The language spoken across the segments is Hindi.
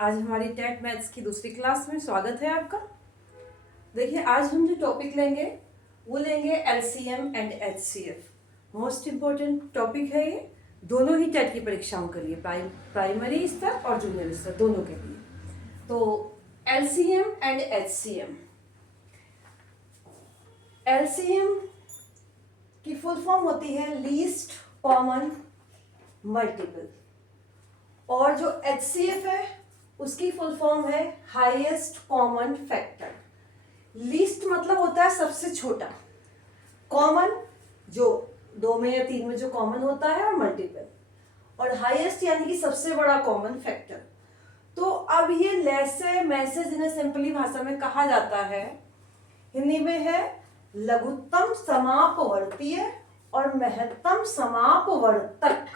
आज हमारी टेट मैथ्स की दूसरी क्लास में स्वागत है आपका। देखिए, आज हम जो टॉपिक लेंगे वो लेंगे LCM and HCF. Most important topic है ये, दोनों ही टेट की परीक्षाओं के लिए, प्राइमरी स्तर और जूनियर स्तर दोनों के लिए। तो एलसीएम एंड एचसीएम। एलसीएम की फुल फॉर्म होती है लीस्ट कॉमन मल्टीपल, और जो एचसीएफ है उसकी फुल फॉर्म है हाईएस्ट कॉमन फैक्टर। लीस्ट मतलब होता है सबसे छोटा, कॉमन जो दो में या तीन में जो कॉमन होता है, और मल्टीपल, और हाईएस्ट यानी कि सबसे बड़ा कॉमन फैक्टर। तो अब ये लेसे मैसे जिन्हें सिंपली भाषा में कहा जाता है, हिंदी में है लघुत्तम समापवर्तीय और महत्तम समापवर्तक।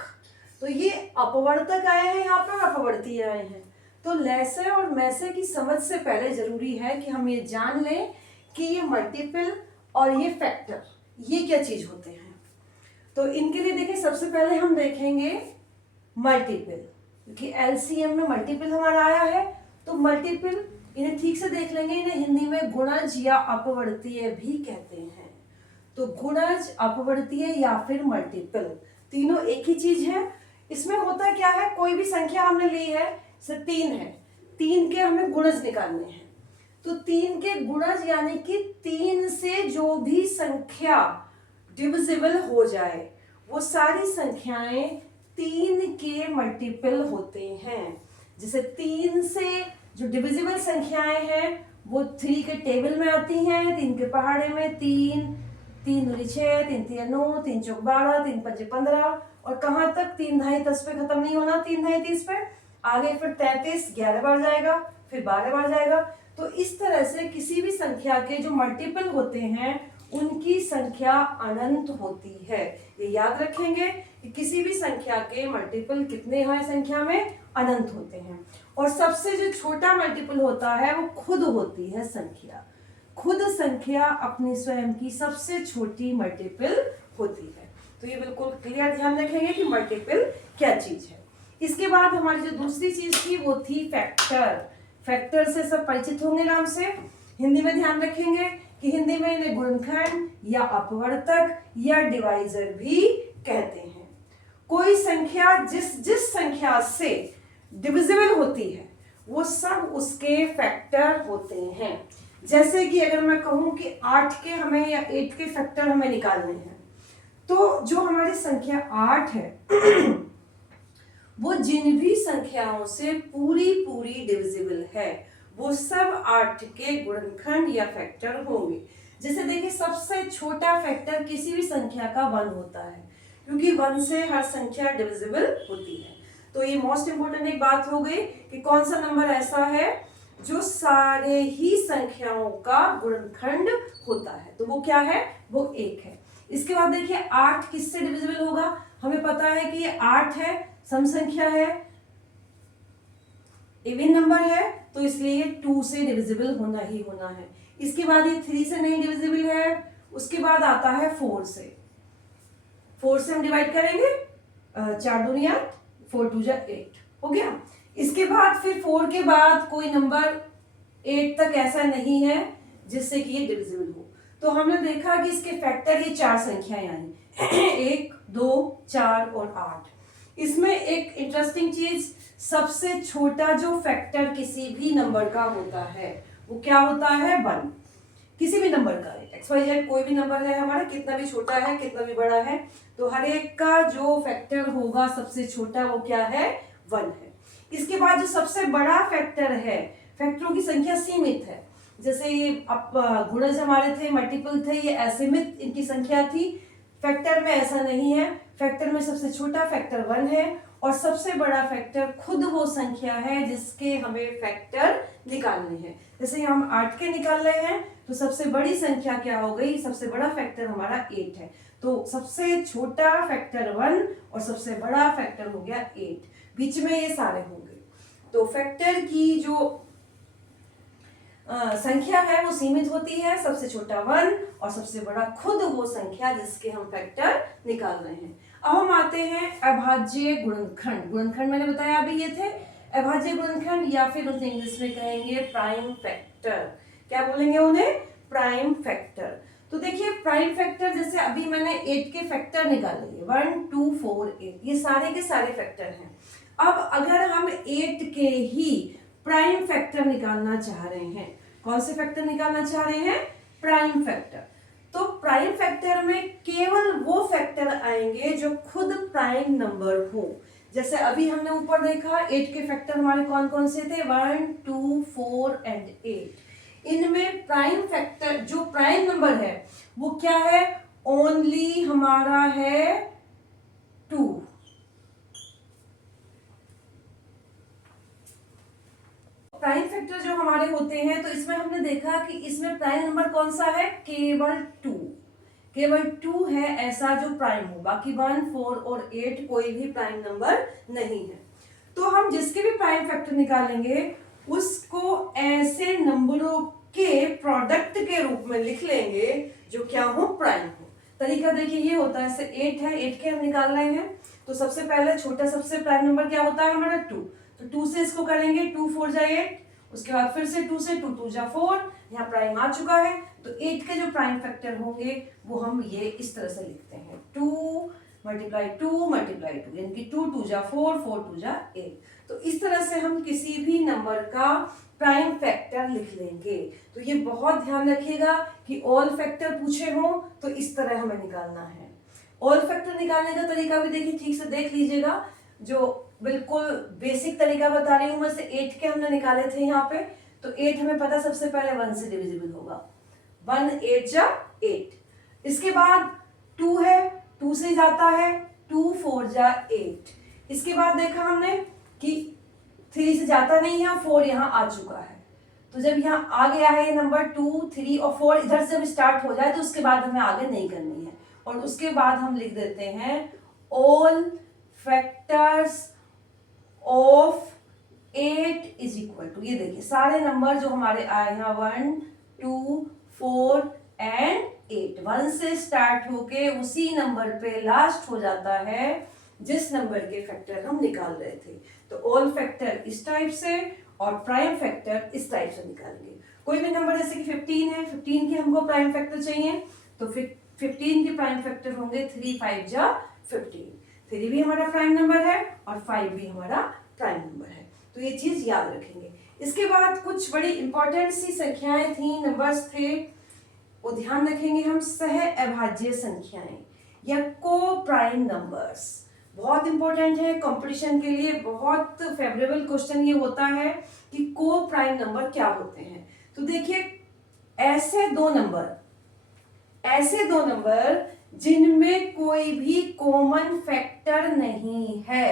तो ये अपवर्तक आए हैं यहाँ पर, अपवर्तीय आए हैं। तो लेसे और मैसे की समझ से पहले जरूरी है कि हम ये जान लें कि ये मल्टीपल और ये फैक्टर ये क्या चीज होते हैं। तो इनके लिए देखिए, सबसे पहले हम देखेंगे मल्टीपल, क्योंकि एलसीएम में मल्टीपल हमारा आया है। तो मल्टीपल इन्हें ठीक से देख लेंगे, इन्हें हिंदी में गुणज या अपवर्तीय भी कहते हैं। तो गुणज, अपवर्तीय या फिर मल्टीपल, तीनों एक ही चीज है। इसमें होता क्या है, कोई भी संख्या हमने ली है, जैसे 3 है, 3 के हमें गुणज निकालने हैं। तो 3 के गुणज यानी कि 3 से जो भी संख्या डिविजिबल हो जाए वो सारी संख्याएं 3 के मल्टीपल होते हैं। जैसे 3 से जो डिविजिबल संख्याएं हैं वो 3 के टेबल में आती हैं, 3 के पहाड़े में 3, 3 दूनी 6, 3 तिया 9, 3 चौक 12, 3 पंजे 15, और कहाँ तक 3 ढाई 10 पे खत्म नहीं होना, 3 ढाई 30 पे आगे, फिर 33 11 बार जाएगा, फिर 12 बार जाएगा। तो इस तरह से किसी भी संख्या के जो मल्टीपल होते हैं उनकी संख्या अनंत होती है। ये याद रखेंगे कि किसी भी संख्या के मल्टीपल कितने हैं, संख्या में अनंत होते हैं। और सबसे जो छोटा मल्टीपल होता है वो खुद होती है संख्या। खुद संख्या अपनी स्वयं की सबसे छोटी मल्टीपल होती है। तो ये बिल्कुल क्लियर ध्यान रखेंगे कि मल्टीपल क्या चीज है। इसके बाद हमारी जो दूसरी चीज थी वो थी फैक्टर। फैक्टर से सब परिचित होंगे नाम से। हिंदी में ध्यान रखेंगे कि हिंदी में इन्हें गुणनखंड या अपवर्तक या डिवाइजर भी कहते हैं। कोई संख्या जिस संख्या से डिविजिबल होती है वो सब उसके फैक्टर होते हैं। जैसे कि अगर मैं कहूं कि 8 के हमें या 8 के फैक्टर हमें निकालने हैं, तो जो हमारी संख्या 8 है वो जिन भी संख्याओं से पूरी डिविजिबल है वो सब 8 के गुणनखंड या फैक्टर होंगे। जैसे देखिए, सबसे छोटा फैक्टर किसी भी संख्या का 1 होता है, क्योंकि 1 से हर संख्या डिविजिबल होती है। तो ये मोस्ट इंपोर्टेंट एक बात हो गई कि कौन सा नंबर ऐसा है जो सारे ही संख्याओं का गुणनखंड होता है। तो वो क्या है, वो 1 है। इसके बाद देखिए, 8 किससे डिविजिबल होगा, हमें पता है कि ये 8 है, सम संख्या है, इवन नंबर है, तो इसलिए ये 2 से डिविजिबल होना ही होना है। इसके बाद ये 3 से नहीं डिविजिबल है। उसके बाद आता है 4 से। 4 से हम डिवाइड करेंगे, 4 दूनी 8, 4 2 जा 8 हो गया। इसके बाद फिर 4 के बाद कोई नंबर 8 तक ऐसा नहीं है जिससे कि ये डिविजिबल हो। तो हमने देखा कि इसके फैक्टर ये 4 संख्याएं आई 1 2 4 और 8। इसमें एक इंटरेस्टिंग चीज, सबसे छोटा जो फैक्टर किसी भी नंबर का होता है वो क्या होता है, 1। किसी भी नंबर का, XYZ कोई भी नंबर है हमारा, कितना भी छोटा है कितना भी बड़ा है, तो हर एक का जो फैक्टर होगा सबसे छोटा वो क्या है, 1 है। इसके बाद जो सबसे बड़ा फैक्टर है, फैक्टरों की संख्या सीमित है। जैसे ये अब गुणज हमारे थे, मल्टीपल थे, ये असीमित इनकी संख्या थी। फैक्टर में ऐसा नहीं है। फैक्टर में सबसे छोटा फैक्टर 1 है, और सबसे बड़ा फैक्टर खुद वो संख्या है जिसके हमें फैक्टर निकालने हैं। जैसे हम 8 के निकाल रहे हैं, तो सबसे बड़ी संख्या क्या हो गई, सबसे बड़ा फैक्टर हमारा 8 है। तो सबसे छोटा फैक्टर 1 और सबसे बड़ा फैक्टर हो गया 8, बीच में ये सारे होंगे। तो फैक्टर की जो संख्या है वो सीमित होती है, सबसे छोटा 1 और सबसे बड़ा खुद वो संख्या जिसके हम फैक्टर निकाल रहे हैं। अब हम आते हैं अभाज्य गुणनखंड। गुणनखंड मैंने बताया अभी ये थे, अभाज्य गुणनखंड, या फिर उसे इंग्लिश में कहेंगे प्राइम फैक्टर। क्या बोलेंगे उन्हें? Prime factor. तो देखिए प्राइम फैक्टर, जैसे अभी मैंने 8 के फैक्टर निकाले, 1 2 4 8, ये सारे के सारे फैक्टर हैं। अब अगर हम 8 के ही प्राइम फैक्टर निकालना चाह रहे हैं, कौन से फैक्टर निकालना चाह रहे हैं? Prime factor. तो प्राइम फैक्टर में केवल वो फैक्टर आएंगे जो खुद प्राइम नंबर हो। जैसे अभी हमने ऊपर देखा 8 के फैक्टर हमारे कौन कौन से थे? 1 2 4 एंड 8। इनमें प्राइम फैक्टर जो प्राइम नंबर है वो क्या है? ओनली हमारा है 2। प्राइम फैक्टर जो हमारे होते हैं, तो इसमें हमने देखा कि इसमें प्राइम नंबर कौन सा है? केवल 2। केवल 2 है ऐसा जो प्राइम हो, बाकी 1 4 और 8 कोई भी प्राइम नंबर नहीं है। तो हम जिसके भी प्राइम फैक्टर निकालेंगे उसको ऐसे नंबरों के प्रोडक्ट के रूप में लिख लेंगे जो क्या हो? प्राइम हो। तरीका देखिए ये होता है, जैसे 8 है, 8 के हम निकाल रहे हैं, तो सबसे पहले छोटा सबसे प्राइम नंबर क्या होता है हमारा? 2। तो 2 से इसको करेंगे, 2 4 जा 8, उसके बाद फिर से 2 से 2 2 जा 4, यहाँ प्राइम आ चुका है। तो 8 के जो प्राइम फैक्टर होंगे वो हम ये इस तरह से लिखते हैं, 2 मल्टीप्लाई 2 मल्टीप्लाई 2, यानी कि 2 2 जा 4 4 2 जा 8। तो इस तरह से हम किसी भी नंबर का प्राइम फैक्टर लिख लेंगे। तो ये बहुत ध्यान रखिएगा कि ऑल फैक्टर पूछे हो तो इस तरह हमें निकालना है। ऑल फैक्टर निकालने का तरीका भी देखिए, ठीक से देख लीजिएगा। जो बिल्कुल बेसिक तरीका बता रही हूँ मैं, से 8 के हमने निकाले थे यहाँ पे, तो 8 हमें पता सबसे पहले 1 से डिविजिबल होगा, 1 8 जा 8। इसके बाद 2 है, 2 से जाता है, 2 4 जा 8। इसके बाद देखा हमने कि 3 से जाता नहीं है, 4 यहाँ आ चुका है। तो जब यहाँ आ गया है ये नंबर 2 3 और 4 इधर से जब स्टार्ट हो जाए तो उसके बाद हमें आगे नहीं करनी है, और उसके बाद हम लिख देते हैं all factors of 8 is equal to, ये देखिए सारे नंबर जो हमारे आए हैं 1 2 4 एंड 8, 1 से स्टार्ट होके उसी नंबर पे लास्ट हो जाता है जिस नंबर के फैक्टर हम निकाल रहे थे। तो ऑल फैक्टर इस टाइप से और प्राइम फैक्टर इस टाइप से निकालेंगे। कोई भी नंबर जैसे कि 15 है, 15 के हमको प्राइम फैक्टर चाहिए, तो फिर 15 के प्राइम फैक्टर होंगे 3 5 जा 15। 3 भी हमारा प्राइम नंबर है और 5 भी हमारा प्राइम नंबर है। तो ये चीज याद रखेंगे। इसके बाद कुछ बड़ी इंपॉर्टेंट सी संख्याएं थी, नंबर्स थे, वो ध्यान रखेंगे हम। सह अभाज्य संख्याएं या को प्राइम नंबर्स बहुत इंपॉर्टेंट है, कंपटीशन के लिए बहुत फेवरेबल क्वेश्चन ये होता है कि को प्राइम नंबर क्या होते हैं। तो देखिए ऐसे दो नंबर जिनमें कोई भी कॉमन फैक्टर नहीं है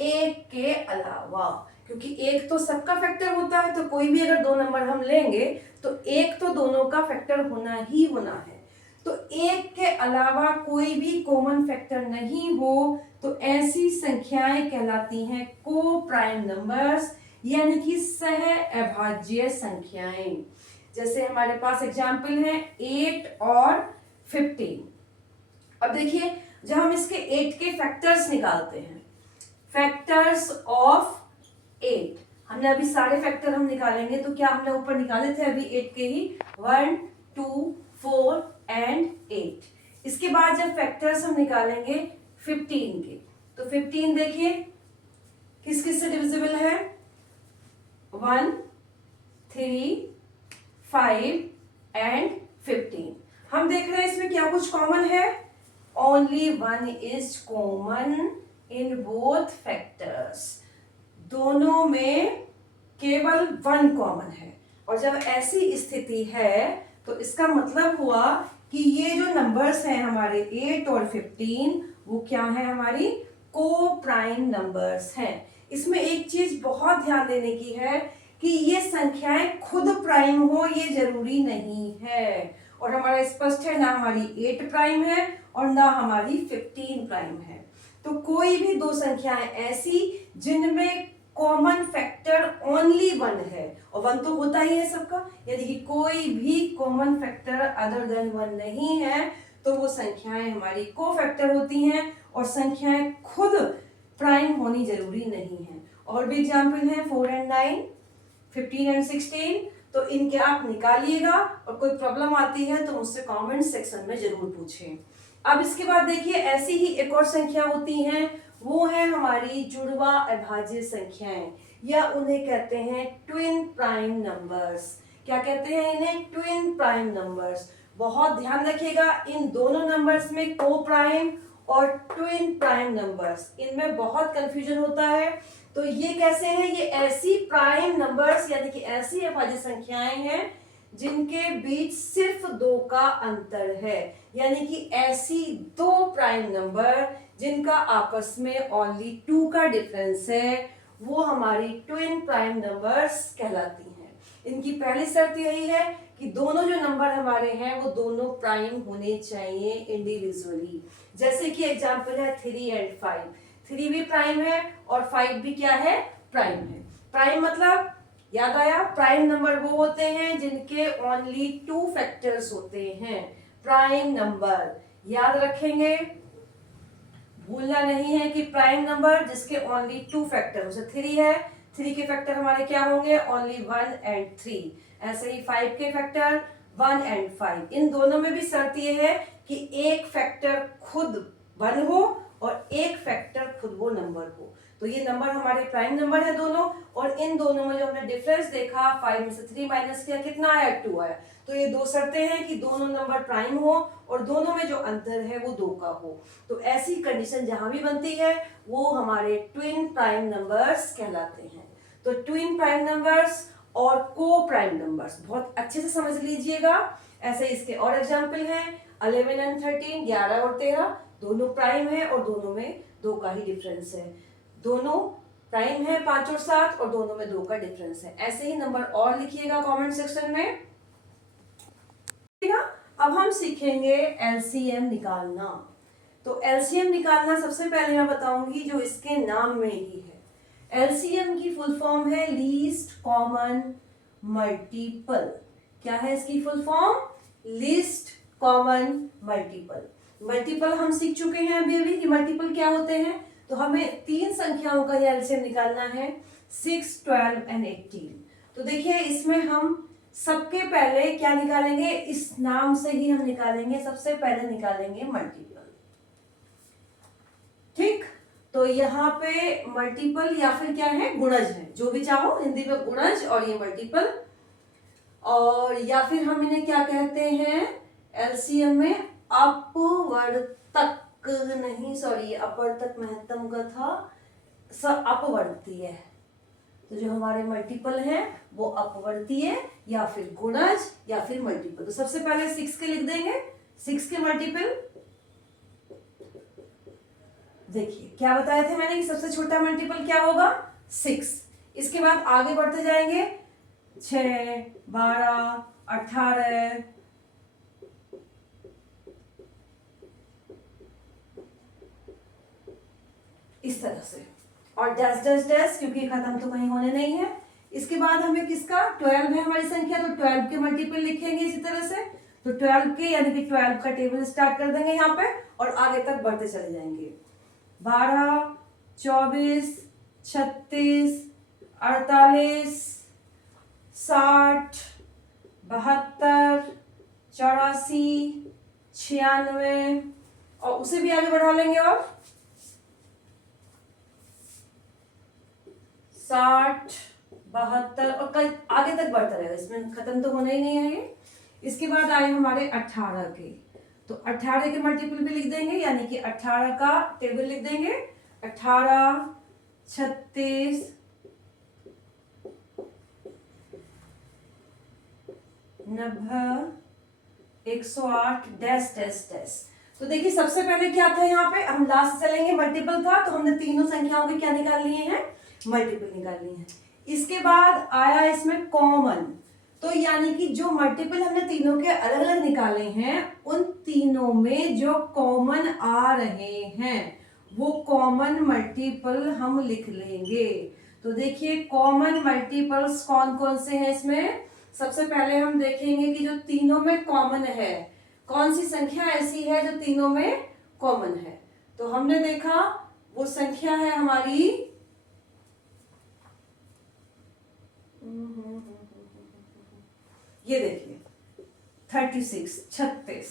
एक के अलावा, क्योंकि एक तो सबका फैक्टर होता है, तो कोई भी अगर दो नंबर हम लेंगे तो एक तो दोनों का फैक्टर होना ही होना है। तो एक के अलावा कोई भी कॉमन फैक्टर नहीं हो तो ऐसी संख्याएं कहलाती हैं को प्राइम नंबर्स, यानी कि सह अभाज्य संख्याएं। जैसे हमारे पास एग्जाम्पल है 8 और 15। अब देखिए जब हम इसके 8 के फैक्टर्स निकालते हैं, फैक्टर्स ऑफ 8, हमने अभी सारे फैक्टर हम निकालेंगे, तो क्या हमने ऊपर निकाले थे अभी 8 के ही 1 2 4 एंड 8। इसके बाद जब फैक्टर्स हम निकालेंगे 15 के, तो 15 देखिए किस किस से डिविजिबल है, 1 3 5 एंड 15। हम देख रहे हैं इसमें क्या कुछ कॉमन है, only 1 is common in both factors, दोनों में केवल 1 कॉमन है। और जब ऐसी स्थिति है तो इसका मतलब हुआ कि ये जो नंबर्स हैं हमारे 8 और 15 वो क्या है, हमारी को प्राइम नंबर्स हैं। इसमें एक चीज बहुत ध्यान देने की है कि ये संख्याएं खुद प्राइम हो ये जरूरी नहीं है, और हमारा स्पष्ट है ना हमारी 8 प्राइम है और ना हमारी 15 प्राइम है। तो कोई भी दो संख्याएं ऐसी जिनमें कॉमन फैक्टर ओनली 1 है, और 1 तो होता ही है सबका, यदि कि कोई भी कॉमन फैक्टर अदर देन 1 नहीं है तो वो संख्याएं हमारी को फैक्टर होती हैं, और संख्याएं खुद प्राइम होनी जरूरी नहीं है। और भी एग्जाम्पल हैं 4 एंड 9, 15 एंड 16। तो इनके आप निकालिएगा और कोई प्रॉब्लम आती है तो मुझसे कमेंट सेक्शन में जरूर पूछें। अब इसके बाद देखिए ऐसी ही एक और संख्या होती हैं, वो है हमारी जुड़वा अभाज्य संख्याएं, या उन्हें कहते हैं ट्विन प्राइम नंबर्स। क्या कहते हैं इन्हें? Twin prime numbers. बहुत ध्यान रखिएगा, इन दोनों नंबर्स में को प्राइम और ट्विन प्राइम नंबर्स, इनमें बहुत कंफ्यूजन होता है। तो ये कैसे हैं? ये ऐसी प्राइम नंबर्स यानी कि ऐसी अभाज्य संख्याएं हैं जिनके बीच सिर्फ 2 का अंतर है, यानी कि ऐसी 2 प्राइम नंबर जिनका आपस में ओनली 2 का डिफरेंस है, वो हमारी ट्विन प्राइम नंबर्स कहलाती हैं। इनकी पहली शर्त यही है कि दोनों जो नंबर हमारे हैं वो दोनों प्राइम होने चाहिए इंडिविजुअली। जैसे कि एग्जांपल है 3 एंड 5, 3 भी प्राइम है और 5 भी क्या है? प्राइम है। प्राइम मतलब याद आया? प्राइम नंबर वो होते हैं जिनके ओनली 2 फैक्टर्स होते हैं, प्राइम नंबर। याद रखेंगे, भूलना नहीं है कि प्राइम नंबर जिसके ओनली 2 फैक्टर, जैसे 3 है, 3 के फैक्टर हमारे क्या होंगे? Only 1 and 3। ऐसे ही 5 के फैक्टर 1 एंड 5। इन दोनों में भी शर्त ये है कि एक फैक्टर खुद 1 हो और एक फैक्टर खुद वो नंबर हो। तो ये नंबर हमारे प्राइम नंबर है दोनों, और इन दोनों में जो हमने डिफरेंस देखा, 5 में से 3 माइनस किया, कितना आया? 2 आया। तो ये 2 शर्तें हैं कि दोनों नंबर प्राइम हो और दोनों में जो अंतर है वो 2 का हो। तो ऐसी कंडीशन जहां भी बनती है वो हमारे ट्विन प्राइम नंबर्स कहलाते हैं। तो ट्विन प्राइम नंबर्स और को प्राइम नंबर्स बहुत अच्छे से समझ लीजिएगा। ऐसे इसके और एग्जाम्पल हैं 11 एंड 13, 11 और 13 दोनों प्राइम है और दोनों में 2 का ही डिफरेंस है। दोनों प्राइम है 5 और 7 और दोनों में 2 का डिफरेंस है। ऐसे ही नंबर और लिखिएगा कमेंट सेक्शन में। अब हम सीखेंगे एलसीएम निकालना। तो एलसीएम निकालना सबसे पहले मैं बताऊंगी जो इसके नाम में ही है। एलसीएम की फुल फॉर्म है लीस्ट कॉमन मल्टीपल। क्या है इसकी full form? Least common multiple. Multiple हम सीख चुके हैं अभी कि मल्टीपल क्या होते हैं। तो हमें 3 संख्याओं का एलसीएम निकालना है, 6, 12 एंड 18। तो देखिए इसमें हम सबके पहले क्या निकालेंगे? इस नाम से ही हम निकालेंगे। सबसे पहले निकालेंगे मल्टीपल। ठीक, तो यहाँ पे मल्टीपल या फिर क्या है? गुणज है, जो भी चाहो हिंदी में गुणज, और ये मल्टीपल। और या फिर हम इन्हें क्या कहते हैं एलसीएम में? अपवर्तक नहीं, सॉरी, अपवर्तक महत्तम का था, अपवर्तीय। तो जो हमारे मल्टीपल हैं वो अपवर्तीय या फिर गुणज या फिर मल्टीपल। तो सबसे पहले 6 के लिख देंगे, 6 के मल्टीपल। देखिए क्या बताए थे मैंने कि सबसे छोटा मल्टीपल क्या होगा? 6। इसके बाद आगे बढ़ते जाएंगे, 6, 12, 18, इस तरह से, और डैश डैश डैश, क्योंकि खत्म तो कहीं होने नहीं है। इसके बाद हमें किसका? 12 है हमारी संख्या, तो 12 के मल्टीपल लिखेंगे इसी तरह से। तो 12 के यानी कि 12 का टेबल स्टार्ट कर देंगे यहाँ पे और आगे तक बढ़ते चले जाएंगे। 12, 24, 36, 48, 60, 72, 84, 96, और उसे भी आगे बढ़ा लेंगे और 60, 72 और कल आगे तक बढ़ता रहेगा, इसमें खत्म तो होना ही नहीं है ये। इसके बाद आए हमारे 18 के, तो 18 के मल्टीपल भी लिख देंगे, यानी कि 18 का टेबल लिख देंगे। 18, 36, 90, 108, डैश डैश डैश। तो देखिए सबसे पहले क्या था यहाँ पे, हम लास्ट चलेंगे, मल्टीपल था, तो हमने तीनों संख्याओं के क्या निकाल लिए हैं? मल्टीपल निकाल लिए हैं। इसके बाद आया इसमें कॉमन, तो यानी कि जो मल्टीपल हमने तीनों के अलग अलग निकाले हैं उन तीनों में जो कॉमन आ रहे हैं वो कॉमन मल्टीपल हम लिख लेंगे। तो देखिए कॉमन मल्टीपल्स कौन कौन से हैं इसमें। सबसे पहले हम देखेंगे कि जो तीनों में कॉमन है, कौन सी संख्या ऐसी है जो तीनों में कॉमन है। तो हमने देखा वो संख्या है हमारी ये देखिए 36 36,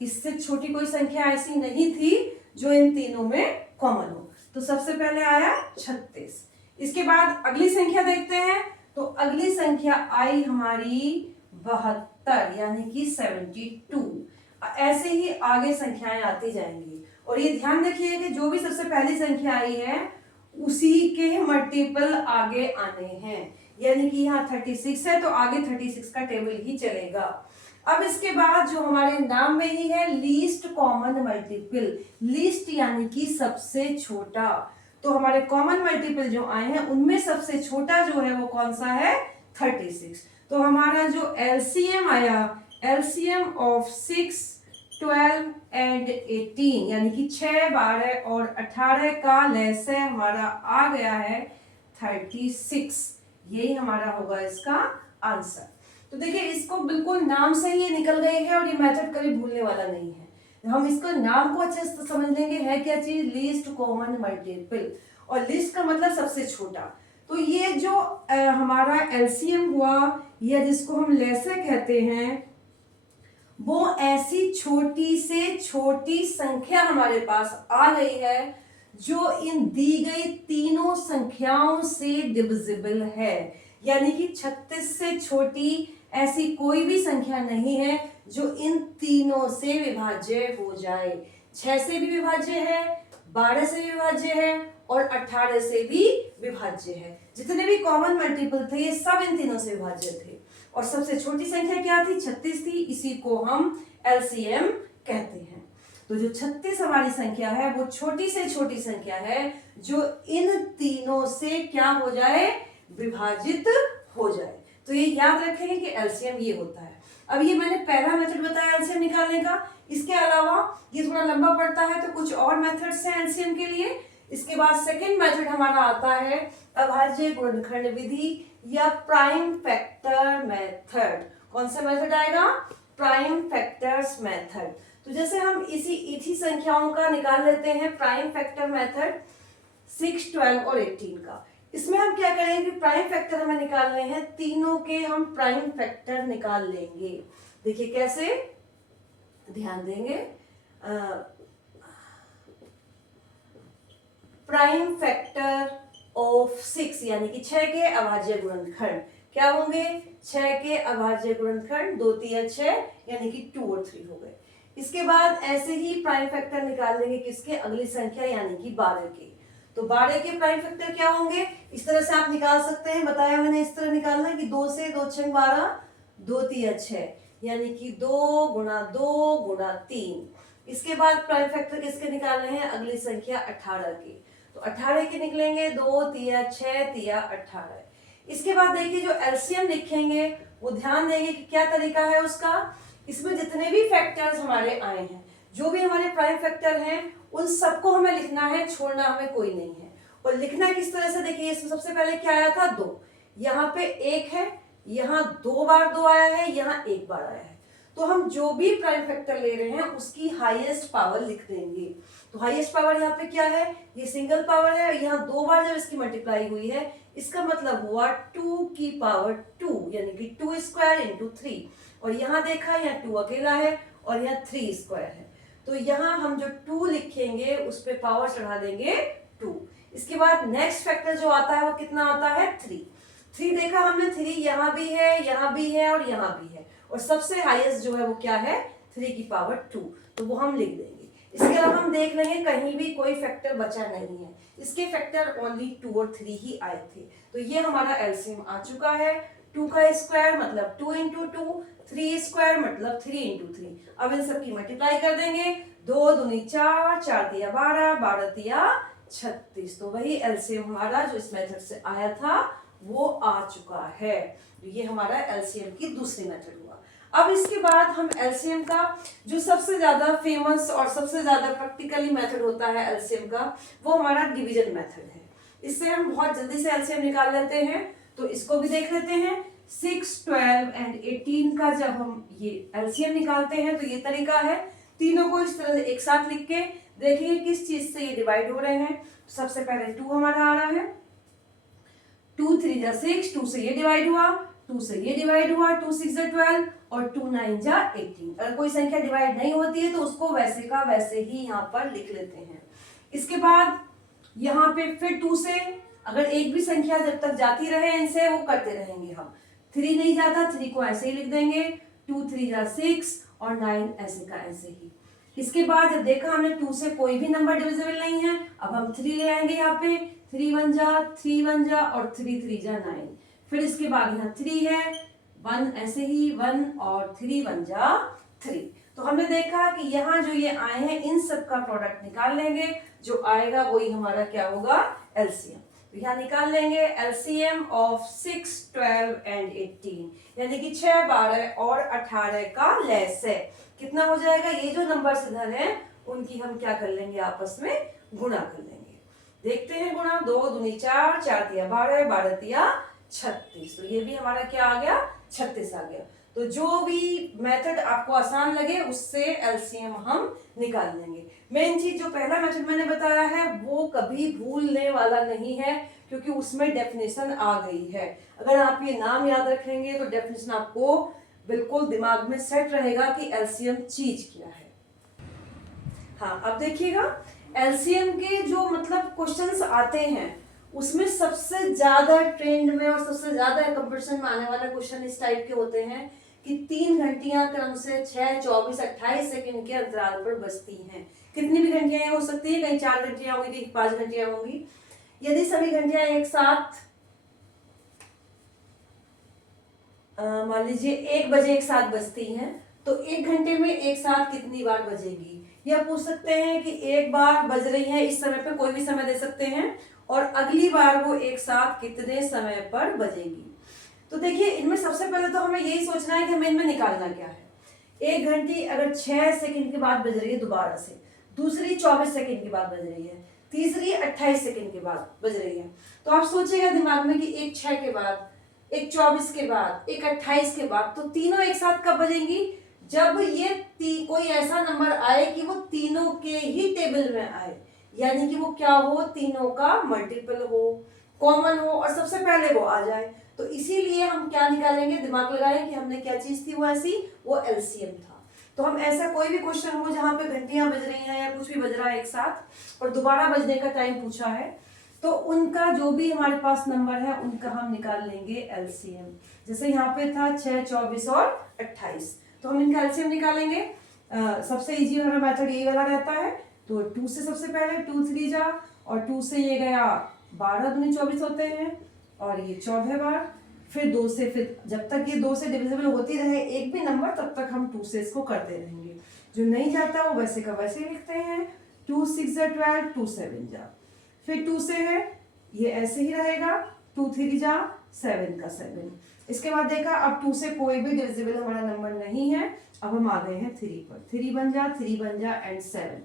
इससे छोटी कोई संख्या ऐसी नहीं थी जो इन तीनों में कॉमन हो। तो सबसे पहले आया 36। इसके बाद अगली संख्या देखते हैं, तो अगली संख्या आई हमारी 72 यानी कि 72। ऐसे ही आगे संख्याएं आती जाएंगी और ये ध्यान रखिए कि जो भी सबसे पहली संख्या आई है उसी के मल्टीपल आगे आने हैं, यानी कि यहाँ 36 है तो आगे 36 का टेबल ही चलेगा। अब इसके बाद जो हमारे नाम में ही है लीस्ट कॉमन मल्टीपल, लीस्ट यानी कि सबसे छोटा। तो हमारे कॉमन मल्टीपल जो आए हैं उनमें सबसे छोटा जो है वो कौन सा है 36। तो हमारा जो एलसीएम आया, एलसीएम ऑफ 6, 12 एंड 18 यानी कि 6, 12 और 18 का लैसे हमारा आ गया है 36। यही हमारा होगा इसका आंसर। तो देखिए इसको बिल्कुल नाम से ही निकल गई है और ये मेथड कभी भूलने वाला नहीं है। हम इसको नाम को अच्छे से समझ लेंगे, है क्या चीज, लीस्ट कॉमन मल्टीपल। और लीस्ट का मतलब सबसे छोटा। तो ये जो हमारा एलसीएम हुआ या जिसको हम लैसे कहते हैं, वो ऐसी छोटी से छोटी संख्या हमारे पास आ गई है जो इन दी गई तीनों संख्याओं से डिविजिबल है। यानी कि 36 से छोटी ऐसी कोई भी संख्या नहीं है जो इन तीनों से विभाज्य हो जाए। 6 से भी विभाज्य है, 12 से भी विभाज्य है और 18 से भी विभाज्य है। जितने भी कॉमन मल्टीपल थे ये सब इन तीनों से विभाज्य थे। और सबसे छोटी संख्या क्या थी, 36 थी। इसी को हम एलसीएम कहते हैं। तो जो 36 हमारी संख्या है वो छोटी से छोटी संख्या है जो इन तीनों से क्या हो जाए, विभाजित हो जाए। तो ये याद रखेंगे कि एलसीएम ये होता है। अब ये मैंने पहला मेथड बताया एलसीएम निकालने का। इसके अलावा ये थोड़ा लंबा पड़ता है तो कुछ और मेथड्स हैं एलसीएम के लिए। इसके बाद सेकंड मेथड हमारा आता है अभाज्य गुणनखंड विधि या प्राइम फैक्टर मेथड। कौन सा मेथड आएगा, प्राइम फैक्टर्स मेथड। तो जैसे हम इसी संख्याओं का निकाल लेते हैं प्राइम फैक्टर मेथड 6, 12 और 18 का। इसमें हम क्या करेंगे, प्राइम फैक्टर हमें निकालने हैं, तीनों के हम प्राइम फैक्टर निकाल लेंगे। देखिए कैसे, ध्यान देंगे। प्राइम फैक्टर ऑफ 6 यानी कि 6 के अभाज्य गुणनखंड क्या होंगे, 6 के अभाज्य गुणनखंड 2 3 6 यानी कि 2 और 3 हो गए। इसके बाद ऐसे ही प्राइम फैक्टर निकाल लेंगे किसके, अगली संख्या यानी कि 12 के। तो 12 के प्राइम फैक्टर क्या होंगे, इस तरह से आप निकाल सकते हैं। बताया मैंने इस तरह निकालना कि 2 से 2 6 12, 2 3 6 यानी कि 2 गुणा 2 गुणा 3। इसके बाद प्राइम फैक्टर किसके निकालने हैं, अगली संख्या 18 के। तो 18 के निकलेंगे 2 3 6 3 18। इसके बाद देखिए जो एलसीएम लिखेंगे वो ध्यान देंगे कि क्या तरीका है उसका। इसमें जितने भी फैक्टर्स हमारे आए हैं, जो भी हमारे प्राइम फैक्टर हैं, उन सबको हमें लिखना है, छोड़ना हमें कोई नहीं है। और लिखना किस तरह से, देखिए इसमें सबसे पहले क्या आया था 2, यहाँ पे 1 है, यहाँ 2 बार 2 आया है, यहाँ 1 बार आया है। तो हम जो भी प्राइम फैक्टर ले रहे हैं उसकी हाईएस्ट पावर लिख देंगे। तो हाईएस्ट पावर यहाँ पे क्या है, ये सिंगल पावर है, यहाँ 2 बार जब इसकी मल्टीप्लाई हुई है इसका मतलब हुआ 2 की पावर 2 यानी कि 2 स्क्वायर इंटू 3। और यहाँ देखा यहाँ 2 अकेला है और यहाँ 3 स्क्वायर है। तो यहाँ हम जो 2 लिखेंगे उस पर पावर चढ़ा देंगे 2। इसके बाद नेक्स्ट फैक्टर जो आता है वो कितना आता है 3। 3 देखा हमने, 3 यहाँ भी है, यहाँ भी है और यहाँ भी है। और सबसे हाईएस्ट जो है वो क्या है 3 की पावर 2। तो वो हम लिख देंगे। इसके अलावा हम देख लेंगे कहीं भी कोई फैक्टर बचा नहीं है, इसके फैक्टर ओनली 2 और 3 ही आए थे। तो ये हमारा एलसीएम आ चुका है। 2 का स्क्वायर मतलब 2 इंटू 2, 3 स्क्वायर मतलब 3 इंटू 3। अब इन सब की मल्टीप्लाई कर देंगे, 2 दूनी 4, 4 तिया 12, 12 तिया 36। तो वही एलसीएम हमारा जो इस मेथड से आया था वो आ चुका है। ये हमारा एलसीएम की दूसरी मेथड हुआ। अब इसके बाद हम एलसीएम का जो सबसे ज्यादा फेमस और सबसे ज्यादा प्रैक्टिकली मेथड होता है एलसीएम का, वो हमारा डिवीजन मेथड है। इससे हम बहुत जल्दी से एलसीएम निकाल लेते हैं। तो इसको भी देख लेते हैं। 6, 12 एंड 18 का जब हम ये एलसीएम निकालते हैं तो ये तरीका है। तीनों को इस तरह से एक साथ लिख के देखिए किस चीज से ये डिवाइड हो रहे हैं। सबसे पहले 2 हमारा आ रहा है, 2 3 जा 6, 2 से ये डिवाइड हुआ, 2 से ये डिवाइड हुआ, 2 6 जा 12 और 2 9 जा 18। अगर कोई संख्या डिवाइड नहीं होती है तो उसको वैसे का वैसे ही यहाँ पर लिख लेते हैं। इसके बाद यहाँ पे फिर 2 से अगर एक भी संख्या जब तक जाती रहे इनसे वो करते रहेंगे हम। 3 नहीं जाता, 3 को ऐसे ही लिख देंगे, 2 3 जा 6 और 9 ऐसे का ऐसे ही। इसके बाद जब देखा हमने 2 से कोई भी नंबर डिविजिबल नहीं है, अब हम 3 ले आएंगे यहाँ पे, 3 1 जा और 3 3 जा 9। फिर इसके बाद यहाँ 3 है, 1 ऐसे ही 1 और 3 1 जा 3। तो हमने देखा कि यहाँ जो ये आए हैं इन सब का प्रोडक्ट निकाल लेंगे, जो आएगा वही हमारा क्या होगा, एलसीएम। तो यहाँ निकाल लेंगे एलसीएम ऑफ 6 12 एंड 18, यानी कि 6 12 और 18 का लेस है। कितना हो जाएगा, ये जो नंबर इधर है उनकी हम क्या कर लेंगे, आपस में गुणा कर लेंगे। देखते हैं गुणा, 2 दूनी 4, 4 तिया 12, 12 तिया 36। तो ये भी हमारा क्या आ गया, 36 आ गया। तो जो भी मेथड आपको आसान लगे उससे एलसीएम हम निकाल लेंगे। मेन चीज जो पहला मेथड मैंने बताया है वो कभी भूलने वाला नहीं है, क्योंकि उसमें डेफिनेशन आ गई है। अगर आप ये नाम याद रखेंगे तो डेफिनेशन आपको बिल्कुल दिमाग में सेट रहेगा कि एलसीएम चीज क्या है। हाँ, अब देखिएगा एलसीएम के जो मतलब क्वेश्चंस आते हैं उसमें सबसे ज्यादा ट्रेंड में और सबसे ज्यादा कंपटीशन में आने वाला क्वेश्चन इस टाइप के होते हैं कि 3 घंटियां क्रम से 6 24 28 सेकंड के अंतराल पर बजती हैं। कितनी भी घंटियां हो सकती है, कहीं 4 घंटियां होंगी, कहीं 5 घंटियां होंगी। यदि सभी घंटियां एक साथ मान लीजिए 1 बजे एक साथ बजती हैं, तो 1 घंटे में एक साथ कितनी बार बजेगी। यह पूछ सकते हैं कि एक बार बज रही है इस समय पे, कोई भी समय दे सकते हैं, और अगली बार वो एक साथ कितने समय पर बजेगी। तो देखिए इनमें सबसे पहले तो हमें यही सोचना है कि हमें इनमें निकालना क्या है। 1 घंटी अगर 6 सेकंड के बाद बज रही है दोबारा से, दूसरी 24 सेकंड के बाद बज रही है, तीसरी 28 सेकंड के बाद बज रही है, तो आप सोचिएगा दिमाग में कि एक 6 के बाद, एक 24 के बाद, एक 28 के बाद, तो तीनों एक साथ कब बजेंगी, जब ये कोई ऐसा नंबर आए कि वो तीनों के ही टेबल में आए, यानी कि वो क्या हो, तीनों का मल्टीपल हो, कॉमन हो और सबसे पहले वो आ जाए। तो इसीलिए हम क्या निकालेंगे, दिमाग लगाएं कि हमने क्या चीज थी वो ऐसी, वो एलसीएम था। तो हम ऐसा कोई भी क्वेश्चन हो जहां पे घंटियां बज रही हैं या कुछ भी बज रहा है एक साथ और दोबारा बजने का टाइम पूछा है, तो उनका जो भी हमारे पास नंबर है उनका हम निकाल लेंगे एलसीएम। जैसे यहाँ पे था 6 24 और 28, तो हम इनका एलसीएम निकालेंगे। सबसे इजी वाला मेथड यही वाला रहता है। तो 2 से सबसे पहले 2 3 जा और 2 से ये गया 12 दूनी 24 होते हैं और ये 14 बार। फिर 2 से, फिर जब तक ये 2 से डिविजिबल होती रहे एक भी नंबर तब तक हम 2 से इसको करते रहेंगे। जो नहीं जाता वो वैसे का वैसे ही लिखते हैं। 2 6 जा 12, 2 7 जा, फिर 2 से है ये ऐसे ही रहेगा, 2 3 जा 7 का 7। इसके बाद देखा अब 2 से कोई भी डिविजिबल हमारा नंबर नहीं है, अब हम आ गए हैं 3 पर। 3 बन जा एंड 7।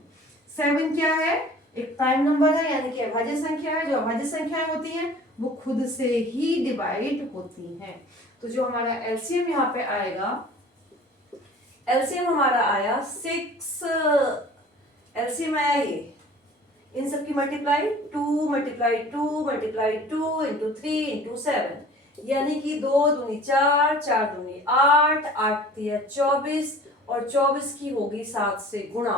7 क्या है, एक प्राइम नंबर है, यानी कि अभाज्य संख्या है। जो अभाज्य संख्याएं होती हैं वो खुद से ही डिवाइड होती हैं। तो जो हमारा एलसीएम यहाँ पे आएगा, एलसीएम हमारा आया 6, एलसीएम आया ये इन सब की multiply 2 multiply 2 multiply 2 into 3 into 7, यानी कि 2 दूनी 4, 4 दूनी 8, 8 तिया 24 और 24 की होगी 7 से गुणा।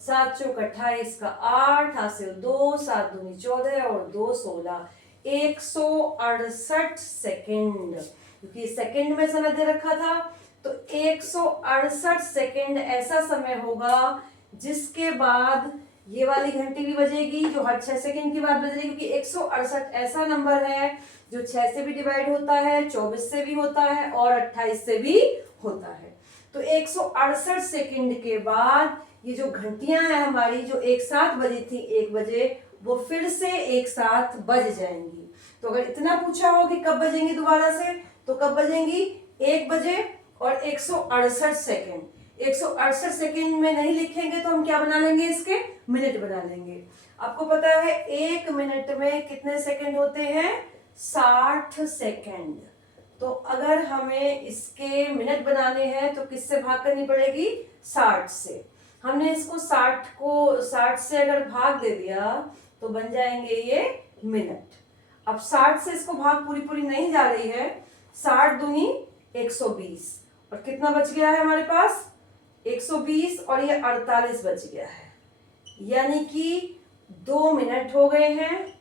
7 चौक 28 का 8, 8 से 2, 7 दूनी 14 और 2 16, 168 सेकेंड, क्योंकि सेकेंड में समय दे रखा था। तो 168 सेकेंड ऐसा समय होगा जिसके बाद ये वाली घंटी भी बजेगी जो हर 6 सेकंड के बाद बजेगी, क्योंकि 168 ऐसा नंबर है जो 6 से भी डिवाइड होता है, 24 से भी होता है और 28 से भी होता है। तो 168 सेकंड के बाद ये जो घंटियां हैं हमारी जो एक साथ बजी थी 1 बजे, वो फिर से एक साथ बज जाएंगी। तो अगर इतना पूछा हो कि कब बजेंगी दोबारा से, तो कब बजेंगी, 1 बजे और 168 सेकंड। 168 सेकंड में नहीं लिखेंगे तो हम क्या बना लेंगे, इसके मिनट बना लेंगे। आपको पता है 1 मिनट में कितने सेकंड होते हैं, 60 सेकंड। तो अगर हमें इसके मिनट बनाने हैं तो किससे भाग करनी पड़ेगी, 60 से। हमने इसको 60 से अगर भाग दे दिया तो बन जाएंगे ये मिनट। अब 60 से इसको भाग पूरी नहीं जा रही है, 60 दूनी 120, और कितना बच गया है हमारे पास 120, और ये 48 बच गया है, यानी कि 2 मिनट हो गए हैं,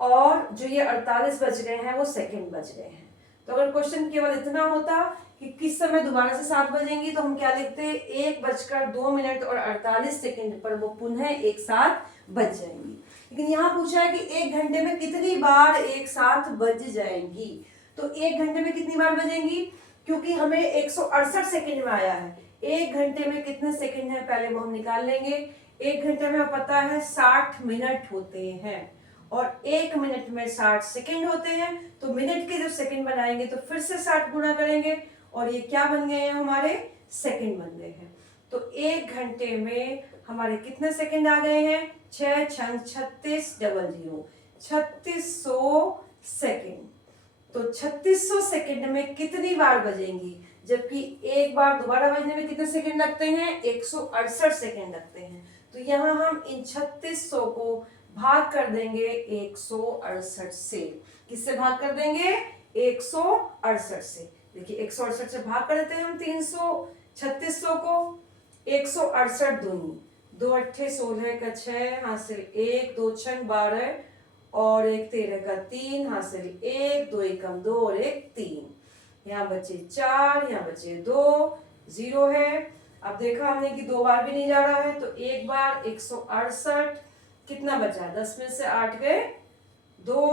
और जो ये 48 बच गए हैं वो सेकंड बच गए हैं। तो अगर क्वेश्चन केवल इतना होता कि किस समय दोबारा से 7 बजेंगी, तो हम क्या लिखते, 1:02 और 48 सेकंड पर वो पुनः एक साथ बज जाएंगी। लेकिन यहाँ पूछा है कि 1 घंटे में कितनी बार एक साथ बज जाएंगी, तो 1 घंटे में कितनी बार बजेंगी, क्योंकि हमें 168 सेकंड में आया है, 1 घंटे में कितने सेकंड है पहले वो हम निकाल लेंगे। 1 घंटे में पता है 60 मिनट होते हैं, और 1 मिनट में 60 सेकंड होते हैं, तो मिनट के जब सेकंड बनाएंगे तो फिर से 60 गुना करेंगे, और ये क्या बन गए हैं हमारे सेकंड बन गए हैं। तो 1 घंटे में हमारे कितने सेकंड आ गए हैं, 6 छंग 36 डबल 0, 3600 सेकंड। तो 3600 सेकंड में कितनी बार बजेंगी, जबकि एक बार दोबारा बजने में कितने सेकंड लगते हैं, 168 सेकंड लगते हैं। तो यहाँ हम इन 3600 को भाग कर देंगे 168 से। किससे भाग कर देंगे, 168 से। देखिए 168 से भाग कर देते हैं हम 3600 को, 168 दूनी 2 8 16 का 6 हासिल 1 2 6 12 और 1 13 का 3 हासिल 1 2 1 2 और 1 3, यहाँ बचे 4, यहाँ बचे 2, 0 है। अब देखा हमने कि 2 बार भी नहीं जा रहा है, तो एक बार 168, कितना बचा, 10 में से 8 गए 2,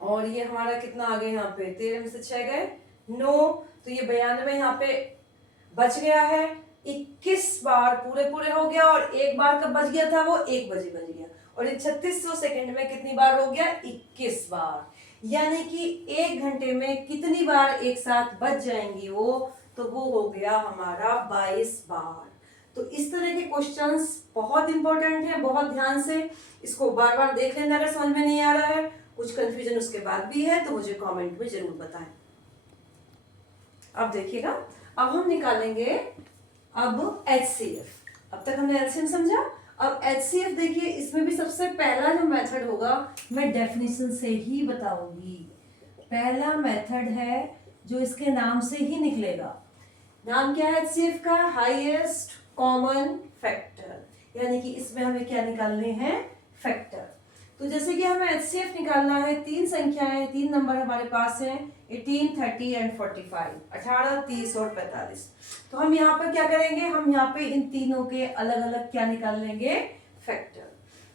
और ये हमारा कितना आ गया यहाँ पे, 13 में से 6 गए 9, तो ये 92 यहाँ पे बच गया है। 21 बार पूरे पूरे हो गया, और एक बार कब बच गया था, वो 1 बजे बज गया, और ये 3600 सेकंड में कितनी बार हो गया, 21 बार। यानी कि 1 घंटे में कितनी बार एक साथ बच जाएंगी वो, तो वो हो गया हमारा 22 बार। तो इस तरह के क्वेश्चंस बहुत इंपॉर्टेंट है, बहुत ध्यान से इसको बार बार देख लेना अगर समझ में नहीं आ रहा है, कुछ कंफ्यूजन उसके बाद भी है तो मुझे कमेंट में जरूर बताएं। अब देखिएगा, अब हम निकालेंगे अब HCF। अब तक हमने एलसीएम समझा, अब HCF देखिए, इसमें भी सबसे पहला जो मेथड होगा मैं डेफिनेशन से ही बताऊंगी। पहला मेथड है जो इसके नाम से ही निकलेगा। नाम क्या है HCF का, हाईएस्ट कॉमन फैक्टर, यानी कि इसमें हमें क्या निकालने हैं, फैक्टर। तो जैसे कि हमें HCF निकालना है, 3 संख्याएं, 3 नंबर हमारे पास हैं, 18 30 एंड 45, 18 30 और 45। तो हम यहाँ पर क्या करेंगे, हम यहाँ पे इन तीनों के अलग अलग क्या निकाल लेंगे, फैक्टर।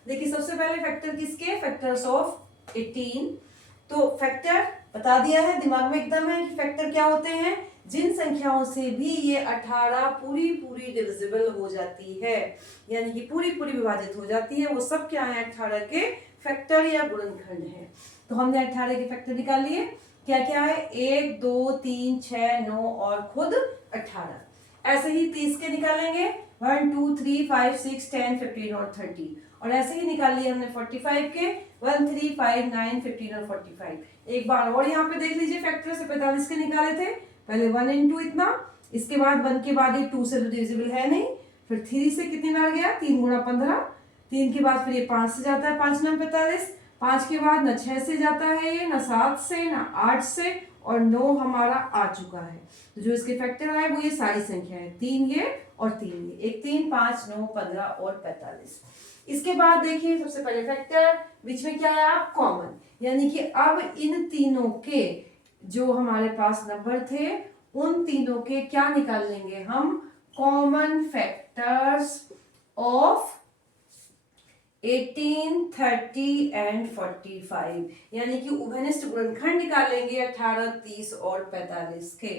देखिए सबसे पहले फैक्टर किसके, फैक्टर्स ऑफ 18। तो फैक्टर बता दिया है, दिमाग में एकदम है कि फैक्टर क्या होते हैं, जिन संख्याओं से भी ये 18 पूरी पूरी डिविजिबल हो जाती है, यानी कि पूरी पूरी विभाजित हो जाती है, वो सब क्या है, 18 के फैक्टर या गुणनखंड है। तो हमने 18 के फैक्टर निकाल लिए, क्या क्या है, 1 2 3 6 9 और खुद 18। ऐसे ही 30 के निकालेंगे, 1 2 3 5 6 10 15 और 30, और ऐसे ही निकाल लिए हमने 45 के, 1 3 5 9 15 और 45। एक बार और यहाँ पे देख लीजिए, फैक्टर से 45 के निकाले थे, पहले 1 into इतना, इसके बाद 1 के बाद ये 2 से डिविजिबल है नहीं, फिर 3 से कितनी बार गया, 3 गुणा 15, 3 के बाद फिर ये 5 से जाता है, 5 9 45, 5 के बाद न 6 से जाता है ये, न 7 से, न 8 से, और 9 हमारा आ चुका है। तो जो इसके फैक्टर आए वो ये सारी संख्या है, 3 ये और 3 ये, 1 3 5 9 15 और 45। इसके बाद देखिए सबसे पहले फैक्टर, बीच में क्या है आप, कॉमन, यानी कि अब इन तीनों के जो हमारे पास नंबर थे उन तीनों के क्या निकाल लेंगे हम, कॉमन फैक्टर्स ऑफ 18 30 एंड 45, यानी कि उभयनिष्ठ गुणनखंड निकालेंगे 18 30 और 45 के।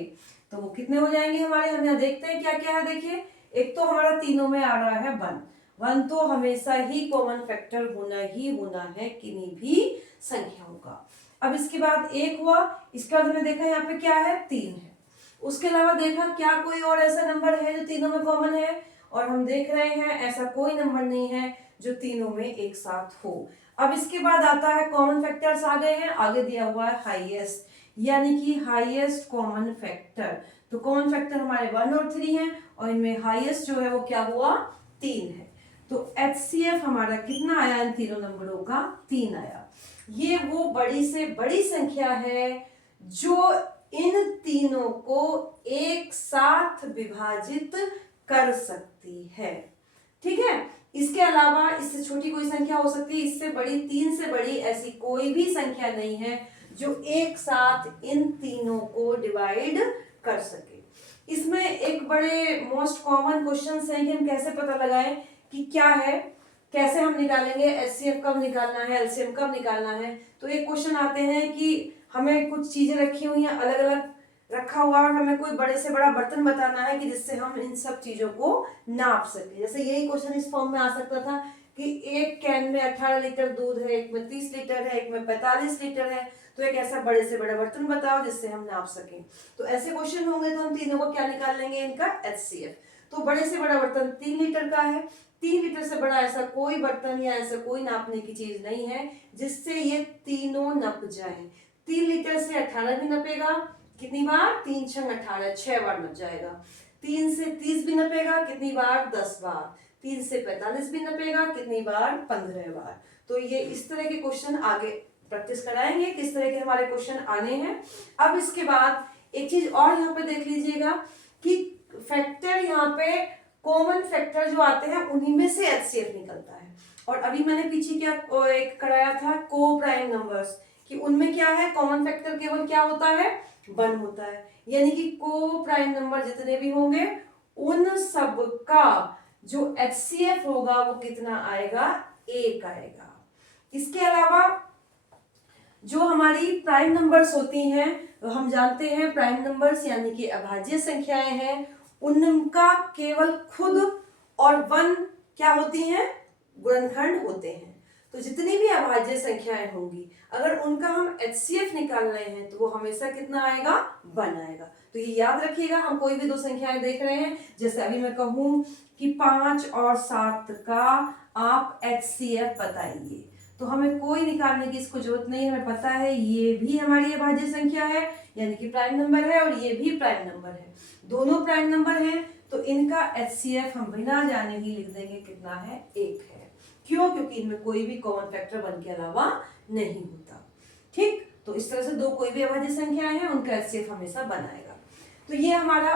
तो वो कितने हो जाएंगे हमारे, हम यहाँ देखते हैं क्या क्या है। देखिए एक तो हमारा तीनों में आ रहा है 1, 1 तो हमेशा ही कॉमन फैक्टर होना ही होना है किन्हीं भी संख्याओं का। अब इसके बाद 1 हुआ, इसके बाद हमने देखा यहाँ पे क्या है, 3 है। उसके अलावा देखा क्या कोई और ऐसा नंबर है जो तीनों में कॉमन है, और हम देख रहे हैं ऐसा कोई नंबर नहीं है जो तीनों में एक साथ हो। अब इसके बाद आता है कॉमन फैक्टर्स आ गए हैं, आगे दिया हुआ है हाईएस्ट, यानी कि हाईएस्ट कॉमन फैक्टर। तो कॉमन फैक्टर हमारे 1 और 3 हैं, और इनमें हाईएस्ट जो है वो क्या हुआ, 3 है। तो HCF हमारा कितना आया इन तीनों नंबरों का, 3 आया। ये वो बड़ी से बड़ी संख्या है जो इन तीनों को एक साथ विभाजित कर सकती है। ठीक है, इसके अलावा इससे छोटी कोई संख्या हो सकती है, इससे बड़ी, 3 से बड़ी ऐसी कोई भी संख्या नहीं है जो एक साथ इन तीनों को डिवाइड कर सके। इसमें एक बड़े मोस्ट कॉमन क्वेश्चंस हैं कि हम कैसे पता लगाएं कि क्या है, कैसे हम निकालेंगे, एचसीएफ कब निकालना है, एलसीएम कब निकालना है। तो एक क्वेश्चन आते हैं कि हमें कुछ चीजें रखी हुई हैं, अलग अलग रखा हुआ, और हमें कोई बड़े से बड़ा बर्तन बताना है कि जिससे हम इन सब चीजों को नाप सके। जैसे यही क्वेश्चन इस फॉर्म में आ सकता था कि एक कैन में 18 लीटर दूध है, एक में 30 लीटर है, एक में 45 लीटर है, तो एक ऐसा बड़े से बड़ा बर्तन बताओ जिससे हम नाप सकें। तो ऐसे क्वेश्चन होंगे तो हम तीनों को क्या निकाल लेंगे, इनका एचसीएफ। तो बड़े से बड़ा बर्तन 3 लीटर का है, 3 लीटर से बड़ा ऐसा कोई बर्तन या ऐसा कोई नापने की चीज नहीं है जिससे ये तीनों नप जाए। 3 लीटर से 18 भी नपेगा, कितनी बार, 3 छंग 18, 6 बार नप जाएगा। 3 से 30 भी नपेगा, कितनी बार, 10 बार। 3 से 45 भी नपेगा, कितनी बार, 15 बार। तो ये इस तरह के क्वेश्चन आगे प्रैक्टिस कराएंगे, किस तरह के हमारे क्वेश्चन आने हैं। अब इसके बाद एक चीज और यहाँ पे देख लीजिएगा कि फैक्टर, यहाँ पे कॉमन फैक्टर जो आते हैं उन्हीं में से एचसीएफ निकलता है। और अभी मैंने पीछे क्या एक कराया था, को प्राइम नंबर्स, कि उनमें क्या है, कॉमन फैक्टर केवल क्या होता है, 1 होता है। यानी कि को प्राइम नंबर जितने भी होंगे उन सब का जो एचसीएफ होगा वो कितना आएगा, 1 आएगा। इसके अलावा जो हमारी प्राइम नंबर्स होती हैं, हम जानते हैं प्राइम नंबर्स यानी कि अभाज्य संख्याएं हैं, उनका केवल खुद और 1 क्या होती हैं, गुणनखंड होते हैं। तो जितनी भी अभाज्य संख्याएं होंगी अगर उनका हम एचसीएफ निकाल रहे हैं तो वो हमेशा कितना आएगा, 1 आएगा। तो ये याद रखिएगा, हम कोई भी दो संख्याएं देख रहे हैं, जैसे अभी मैं कहूं कि 5 और 7 का आप एचसीएफ बताइए, तो हमें कोई निकालने की इसको जरूरत नहीं, हमें पता है ये भी हमारी अभाज्य संख्या है यानी कि प्राइम नंबर है, और ये भी प्राइम नंबर है, दोनों प्राइम नंबर हैं। तो इनका एचसीएफ हम बिना जाने ही लिख देंगे, कितना है, 1 है। क्यों, क्योंकि इनमें कोई भी कॉमन फैक्टर 1 के अलावा नहीं होता। ठीक, तो इस तरह से दो कोई भी अभाज्य संख्याएं हैं उनका एचसीएफ हमेशा बनाएगा। तो ये हमारा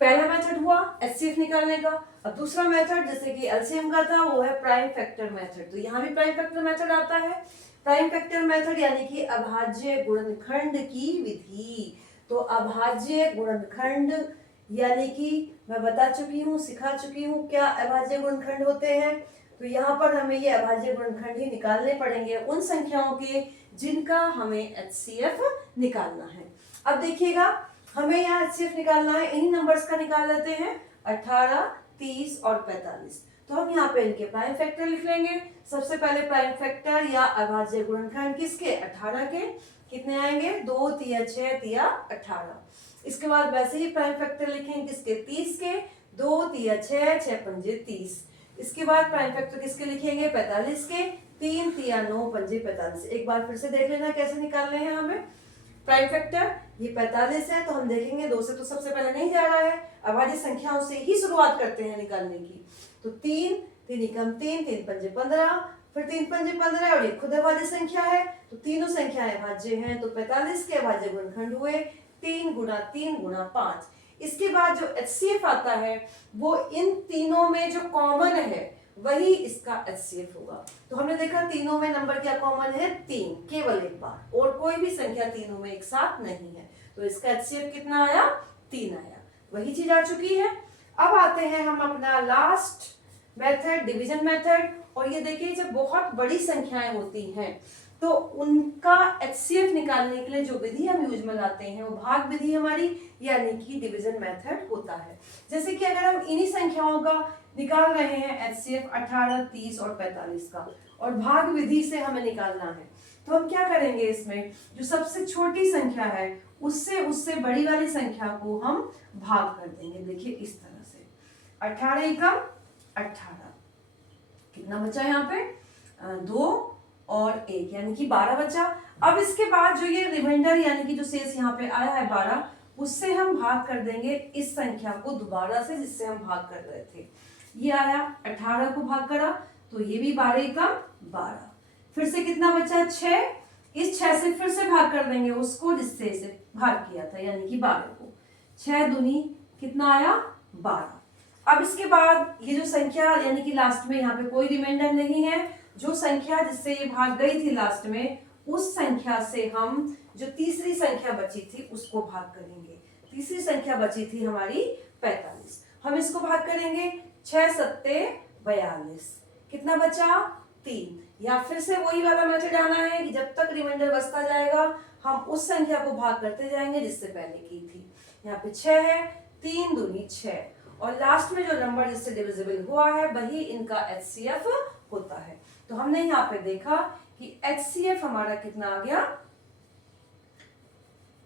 पहला मेथड हुआ एचसीएफ निकालने का। अब दूसरा मेथड जैसे कि एलसीएम का था वो है प्राइम फैक्टर मेथड। तो यहाँ भी प्राइम फैक्टर मेथड आता है। प्राइम फैक्टर मेथड यानी कि अभाज्य गुणनखंड की विधि। तो अभाज्य गुणनखंड यानी कि मैं बता चुकी हूँ, सिखा चुकी हूँ क्या अभाज्य गुणनखंड होते हैं। तो यहाँ पर हमें ये अभाज्य गुणनखंड ही निकालने पड़ेंगे उन संख्याओं के जिनका हमें एचसीएफ निकालना है। अब देखिएगा हमें यहाँ एचसीएफ निकालना है, इन्हीं नंबर्स का निकाल लेते हैं, 18, 30 और 45। तो हम यहाँ पे इनके प्राइम फैक्टर लिख लेंगे। सबसे पहले प्राइम फैक्टर या अभाज्य गुणनखंड किसके, 18 के, कितने आएंगे, 2 तिया 6 तिया 18। इसके बाद वैसे ही प्राइम फैक्टर लिखेंगे किसके, 30 के, 2 तिया 6 6 पंजे 30। इसके बाद प्राइम फैक्टर किसके लिखेंगे, 45 के, 3 तिया 9 पंजे 45। एक बार फिर से देख लेना कैसे निकालने हैं हमें प्राइम फैक्टर। ये 45 है तो हम देखेंगे 2 से तो सबसे पहले नहीं जा रहा है, अभाज्य संख्याओं से ही शुरुआत करते हैं निकालने की। तो 3 3 कम 3 3 पंजे 15, फिर 3 पंजे 15 और ये खुद अभाज्य संख्या है, तो तीनों संख्याएं अभाज्य हैं। तो 45 के अभाज्य गुणनखंड हुए 3 गुणा 3 गुणा 5। इसके बाद जो एचसीएफ आता है वो इन तीनों में जो कॉमन है वही इसका एचसीएफ होगा। तो हमने देखा तीनों में नंबर क्या कॉमन है, 3, केवल एक बार, और कोई भी संख्या तीनों में एक साथ नहीं है। तो इसका एचसीएफ कितना आया, 3 आया। वही चीज आ चुकी है। अब आते हैं हम अपना लास्ट मेथड, डिवीजन मेथड। और ये देखिए जब बहुत बड़ी संख्याएं होती हैं तो उनका एचसीएफ निकालने के लिए जो विधि हम यूज में लाते हैं वो भाग विधि हमारी यानी कि डिवीजन मेथड होता है। जैसे कि अगर हम इन्हीं संख्याओं का निकाल रहे हैं एचसीएफ 18, 30 और 45 का, और भाग विधि से हमें निकालना है, तो हम क्या करेंगे, इसमें जो सबसे छोटी संख्या है उससे बड़ी वाली संख्या को हम भाग कर देंगे। देखिए इस तरह से 18 एकम 18, कितना बचा यहाँ पे, 2 और 1 यानी कि 12 बचा। अब इसके बाद जो ये रिमाइंडर यानी कि जो शेष यहाँ पे आया है 12, उससे हम भाग कर देंगे इस संख्या को दोबारा से जिससे हम भाग कर रहे थे। ये आया 18 को भाग करा तो ये भी 12 एकम 12, फिर से कितना बचा 6, इस 6 से फिर से भाग कर देंगे उसको जिससे इसे भाग किया था, यानी कि 12 को। 6 दूनी कितना आया 12। अब इसके बाद ये जो संख्या यानी कि लास्ट में यहाँ पे कोई रिमाइंडर नहीं है, जो संख्या जिससे ये भाग गई थी लास्ट में, उस संख्या से हम जो तीसरी संख्या बची थी उसको भाग करेंगे। तीसरी संख्या बची थी हमारी 45, हम इसको भाग करेंगे 6 सत्ते 42, कितना बचा 3। या फिर से वही वाला मेथड आना है कि जब तक रिमाइंडर बचता जाएगा हम उस संख्या को भाग करते जाएंगे जिससे पहले की थी। यहाँ पे 6 है, 3 दूनी 6, और लास्ट में जो नंबर जिससे डिविजिबल हुआ है वही इनका HCF होता है। तो हमने यहाँ पे देखा कि HCF हमारा कितना आ गया,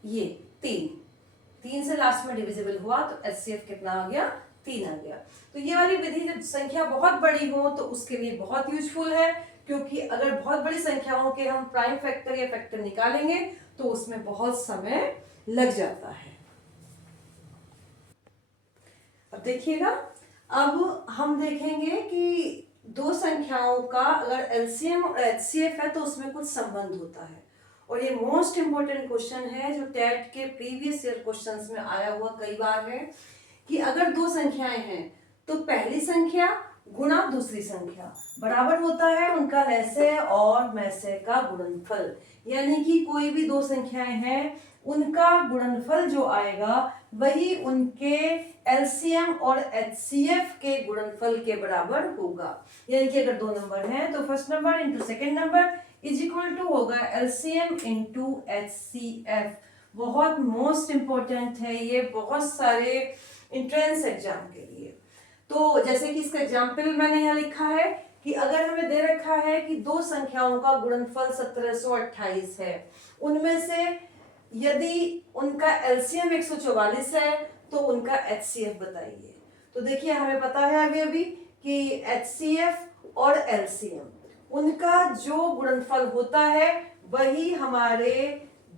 ये 3 से लास्ट में डिविजिबल हुआ तो HCF कितना आ गया 3 आ गया। तो ये वाली विधि जब संख्या बहुत बड़ी हो तो उसके लिए बहुत यूजफुल है, क्योंकि अगर बहुत बड़ी संख्याओं के हम प्राइम फैक्टर या फैक्टर निकालेंगे तो उसमें बहुत समय लग जाता है। अब देखिएगा, अब हम देखेंगे कि दो संख्याओं का अगर LCM और HCF है तो उसमें कुछ संबंध होता है, और ये मोस्ट इंपोर्टेंट क्वेश्चन है जो टेट के प्रीवियस ईयर क्वेश्चंस में आया हुआ कई बार है कि अगर दो संख्याएं हैं तो पहली संख्या गुणा दूसरी संख्या बराबर होता है उनका लैसे और मैसे का गुणनफल, यानी कि कोई भी दो संख्याएं हैं उनका गुणनफल जो आएगा वही उनके LCM और HCF के गुणनफल के बराबर होगा। यानी कि अगर दो नंबर हैं तो first number into second number is equal to होगा LCM इंटू HCF। बहुत मोस्ट इंपॉर्टेंट है ये बहुत सारे एंट्रेंस एग्जाम के लिए। तो जैसे कि इसका एग्जाम्पल मैंने यहाँ लिखा है कि अगर हमें दे रखा है कि दो संख्याओं का गुणनफल 1728 है, उनमें से यदि उनका LCM 144 है तो उनका HCF बताइए। तो देखिए हमें पता है अभी अभी कि HCF और LCM उनका जो गुणनफल होता है वही हमारे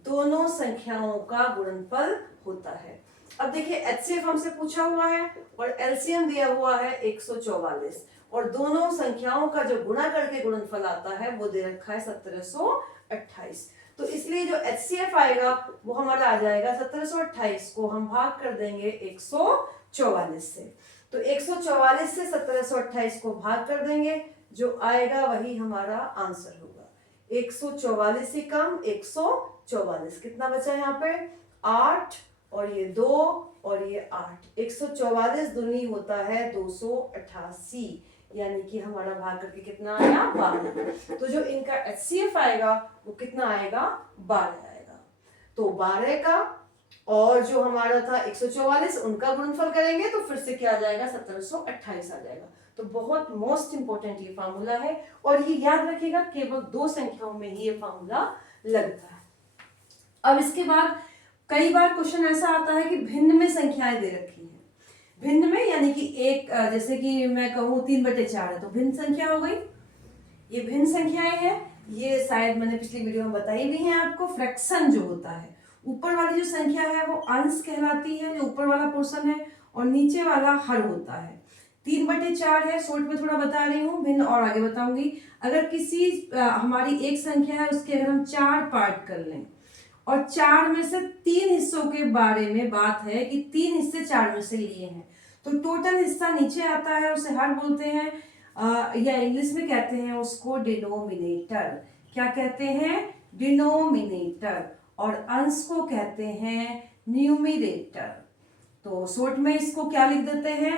दोनों संख्याओं का गुणनफल होता है। अब देखिए HCF हमसे पूछा हुआ है और LCM दिया हुआ है 144, और दोनों संख्याओं का जो गुणा करके गुणनफल आता है वो दे रखा है 1728। तो इसलिए जो HCF आएगा वो हमारा आ जाएगा 1728 को हम भाग कर देंगे 144 से। तो 144 से 1728 को भाग कर देंगे, जो आएगा वही हमारा आंसर होगा। 144 से कम 144, कितना बचा यहाँ पे 8, और ये 2 और ये 8, 144 दूनी होता है 288, यानी कि हमारा भाग करके कितना आया 12। तो जो इनका HCF आएगा वो कितना आएगा 12 आएगा। तो 12 का और जो हमारा था 144 उनका गुणनफल करेंगे तो फिर से क्या आ जाएगा 1728 आ जाएगा। तो बहुत मोस्ट इंपोर्टेंट ये फार्मूला है, और ये याद रखिएगा केवल दो संख्याओं में ही ये फार्मूला लगता है। अब इसके बाद कई बार क्वेश्चन ऐसा आता है कि भिन्न में संख्याएं दे रखी हैं, भिन्न में यानी कि एक जैसे कि मैं कहूँ 3/4 है तो भिन्न संख्या हो गई, ये भिन्न संख्याएं हैं। ये शायद मैंने पिछली वीडियो में बताई भी है आपको। फ्रैक्शन जो होता है, ऊपर वाली जो संख्या है वो अंश कहलाती है, जो ऊपर वाला पोर्शन है, और नीचे वाला हर होता है। 3/4 है, शॉर्ट में थोड़ा बता रही हूँ, भिन्न और आगे बताऊंगी। अगर किसी हमारी एक संख्या है उसके अगर हम 4 पार्ट कर लें और 4 में से 3 हिस्सों के बारे में बात है कि 3 हिस्से 4 में से लिए हैं, तो टोटल हिस्सा नीचे आता है, उसे हर बोलते हैं, या इंग्लिश में कहते हैं उसको डिनोमिनेटर। क्या कहते हैं डिनोमिनेटर, और अंश को कहते हैं न्यूमिरेटर। तो शॉर्ट में इसको क्या लिख देते हैं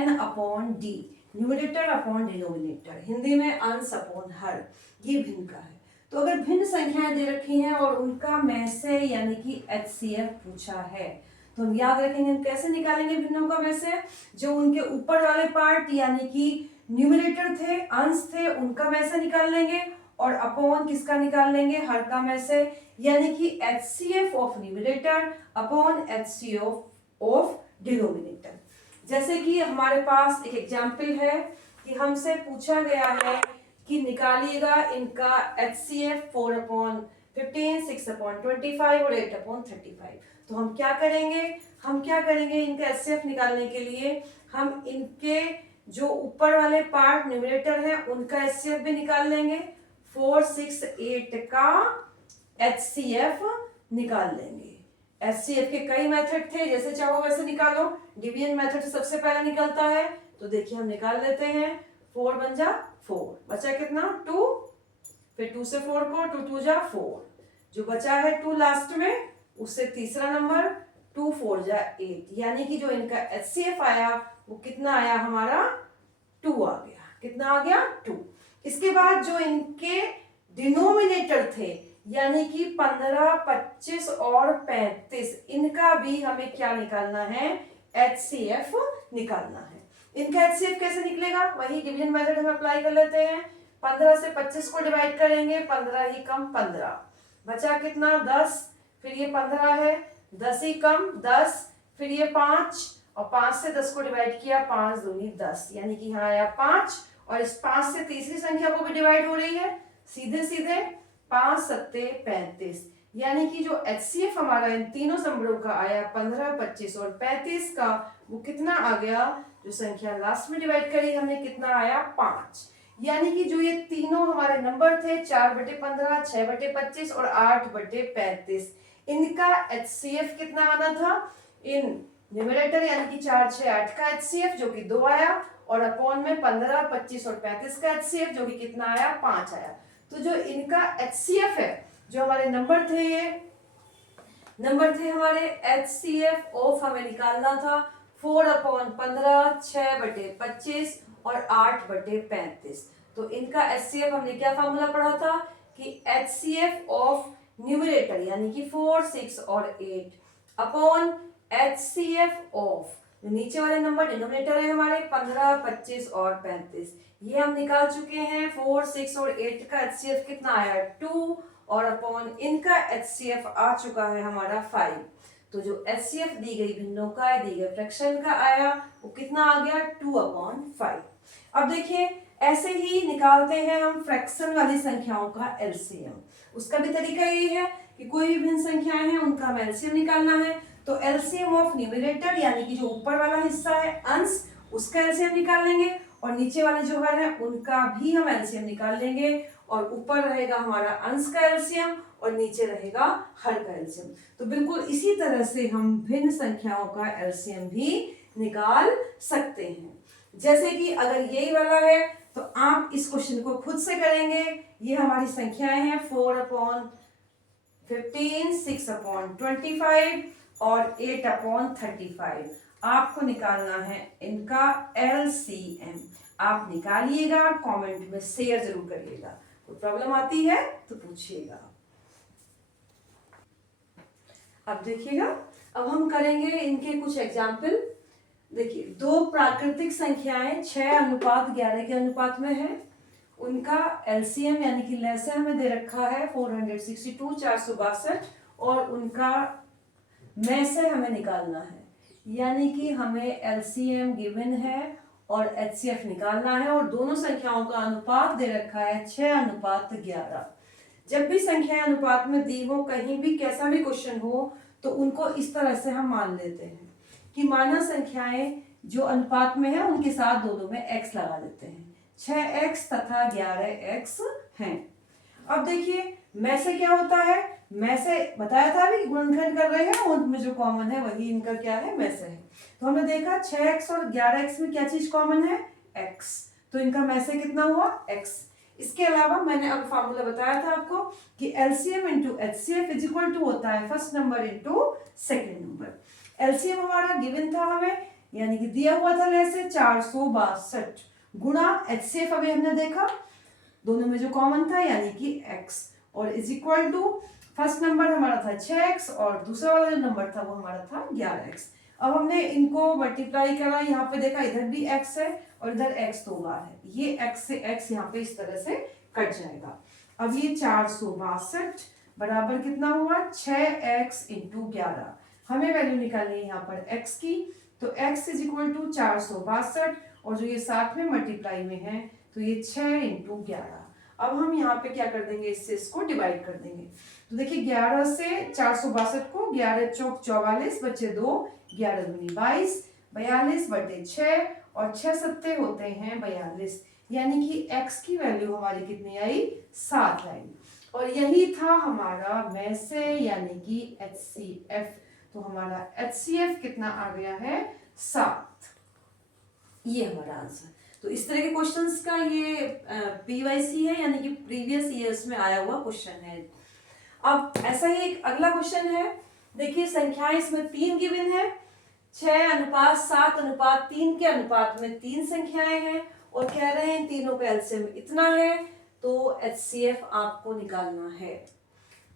N/D, numerator upon denominator, Hindi में अंश अपॉन हर, ये भिन्न का है। तो अगर भिन्न संख्याएं दे रखी हैं और उनका में से यानी कि HCF पूछा है तो हम याद रखेंगे हम कैसे निकालेंगे भिन्नों का में से। जो उनके ऊपर वाले पार्ट यानी कि न्यूमिरेटर थे, अंश थे, उनका में से निकाल लेंगे, और अपॉन किसका निकाल लेंगे हर का में से, यानी कि HCF of numerator upon HCF of denominator. जैसे कि हमारे पास एक एग्जाम्पल है कि हमसे पूछा गया है कि निकालिएगा इनका HCF 4/15, 6/25 और 8/35। तो हम क्या करेंगे इनका HCF निकालने के लिए हम इनके जो ऊपर वाले पार्ट न्यूमरेटर है उनका HCF भी निकाल लेंगे। 4, 6, 8 का HCF निकाल लेंगे। HCF के कई मेथड थे, जैसे चाहो वैसे निकालो। डिवीजन मेथड सबसे पहले निकलता है, तो देखिए हम निकाल लेते हैं। 4 बन जा 4, बचा कितना 2, फिर 2 से 4 को 2 2 जा 4, जो बचा है 2 लास्ट में, उससे तीसरा नंबर 2 4 जा 8, यानी कि जो इनका HCF आया वो कितना आया हमारा 2 आ गया। कितना आ गया 2। इसके बाद जो इनके डिनोमिनेटर थे यानी कि 15, 25 और 35, इनका भी हमें क्या निकालना है, HCF निकालना है। इनका HCF कैसे निकलेगा, वही डिवीजन मेथड हम अप्लाई कर लेते हैं। 15 से 25 को डिवाइड करेंगे, 15 ही कम 15, बचा कितना 10, फिर ये 15 है, 10 ही कम 10, फिर ये 5 और 5 से 10 को डिवाइड किया, 5 दूनी 10, यानी कि यहाँ आया 5, और इस 5 से तीसरी संख्या को भी डिवाइड हो रही है, सीधे सीधे 5 सत्ते 35, यानी कि जो HCF हमारा इन तीनों नंबरों का आया 15, 25 और 35 का, वो कितना आ गया, जो संख्या लास्ट में डिवाइड करी हमने, कितना आया 5। यानी कि जो ये तीनों हमारे नंबर थे 4/15, 6/25 और 8/35, इनका HCF कितना आना था, इन न्यूमरेटर यानी कि 4, 6, 8 का HCF जो कि 2 आया, और अपॉन में 15, 25 और 35 का HCF जो कि कितना आया 5 आया। तो जो इनका HCF है, जो हमारे नंबर थे, ये नंबर थे हमारे HCF ऑफ हमें निकालना था 4/15, 6/25 और 8/35। तो इनका HCF हमने क्या फॉर्मूला पढ़ा था कि HCF ऑफ न्यूमरेटर यानी कि 4, 6 और 8 अपॉन HCF ऑफ नीचे वाले नंबर डिनोमिनेटर है हमारे 15, 25 और 35, ये हम निकाल चुके हैं। 4, 6 और 8 का HCF कितना आया 2, और अपॉन इनका HCF आ चुका है हमारा 5। तो जो HCF दी गई भिन्नों का, दी गई फ्रैक्शन का आया, वो कितना आ गया 2/5। अब देखिए ऐसे ही निकालते हैं हम फ्रैक्शन वाली संख्याओं का LCM। उसका भी तरीका यही है कि कोई भी भिन्न संख्याएं हैं उनका हमें LCM निकालना है। तो LCM ऑफ न्यूमरेटर यानी कि जो ऊपर वाला हिस्सा है अंश, उसका LCM निकाल लेंगे, और नीचे वाले जो हर है उनका भी हम LCM निकाल लेंगे, और ऊपर रहेगा हमारा अंश का LCM और नीचे रहेगा हर का LCM। तो बिल्कुल इसी तरह से हम भिन्न संख्याओं का LCM भी निकाल सकते हैं। जैसे कि अगर यही वाला है तो आप इस क्वेश्चन को खुद से करेंगे। ये हमारी संख्याएं हैं 4/15, 6/25 और 8/35। आपको निकालना है इनका LCM। आप निकालिएगा, कमेंट में शेयर जरूर करिएगा। कोई प्रॉब्लम आती है तो पूछिएगा। अब देखिएगा, अब हम करेंगे इनके कुछ एग्जाम्पल। देखिए, दो प्राकृतिक संख्याएं 6:11 के अनुपात में है, उनका LCM यानी कि लैसे हमें दे रखा है 462 462, और उनका में से हमें निकालना है, यानी कि हमें LCM गिवन है और HCF निकालना है, और दोनों संख्याओं का अनुपात दे रखा है 6:11। जब भी संख्याएं अनुपात में दी हो, कहीं भी कैसा भी क्वेश्चन हो, तो उनको इस तरह से हम मान लेते हैं कि माना संख्याएं जो अनुपात में है उनके साथ दोनों में x लगा देते हैं। 6x तथा 11x हैं। अब देखिए में से क्या होता है, में से बताया था अभी गुणनखंड कर रहे हैं, उनमें जो कॉमन है वही इनका क्या है, में से है। तो हमने देखा 6x और 11x में क्या चीज कॉमन है, x, तो इनका में से कितना हुआ x। इसके अलावा मैंने अब फार्मूला बताया था आपको कि LCM into HCF is equal to होता है first number into second number. LCM हमारा गिवन था हमें, यानी कि दिया हुआ था ऐसे 462 गुणा HCF अभी हमने देखा दोनों में जो कॉमन था यानी कि x, और is equal to first number हमारा था 6x और दूसरा वाला जो नंबर था वो हमारा था 11x। अब हमने इनको मल्टीप्लाई करा, यहाँ पे देखा इधर भी x है और इधर x 2 बार है, ये x से x यहाँ पे इस तरह से कट जाएगा। अब ये 462 बराबर कितना हुआ 6x इंटू 11। हमें वैल्यू निकालनी है यहाँ पर x की, तो x इज इक्वल टू 462, और जो ये साथ में मल्टीप्लाई में है तो ये 6 इंटू 11। अब हम यहाँ पे क्या कर देंगे, इससे इसको डिवाइड कर देंगे। तो देखिए 11 से 462 को 11 चौक 44 बचे 2, 11 दूनी 22, 42 बटे 6 और 6 सत्ते होते हैं 42, यानी कि x की वैल्यू हमारी कितनी आई, 7 आई। और यही था हमारा में से यानी कि HCF। तो हमारा HCF कितना आ गया है, 7। ये हमारा आंसर। तो इस तरह के क्वेश्चंस का ये PYC है, यानी कि प्रीवियस ईयर्स में आया हुआ क्वेश्चन है। अब ऐसा ही एक अगला क्वेश्चन है। देखिए संख्याएं इसमें 3 गिवन है, 6:7:3 के अनुपात में 3 संख्याएं हैं और कह रहे हैं इन तीनों का एलसीएम इतना है, तो HCF आपको निकालना है।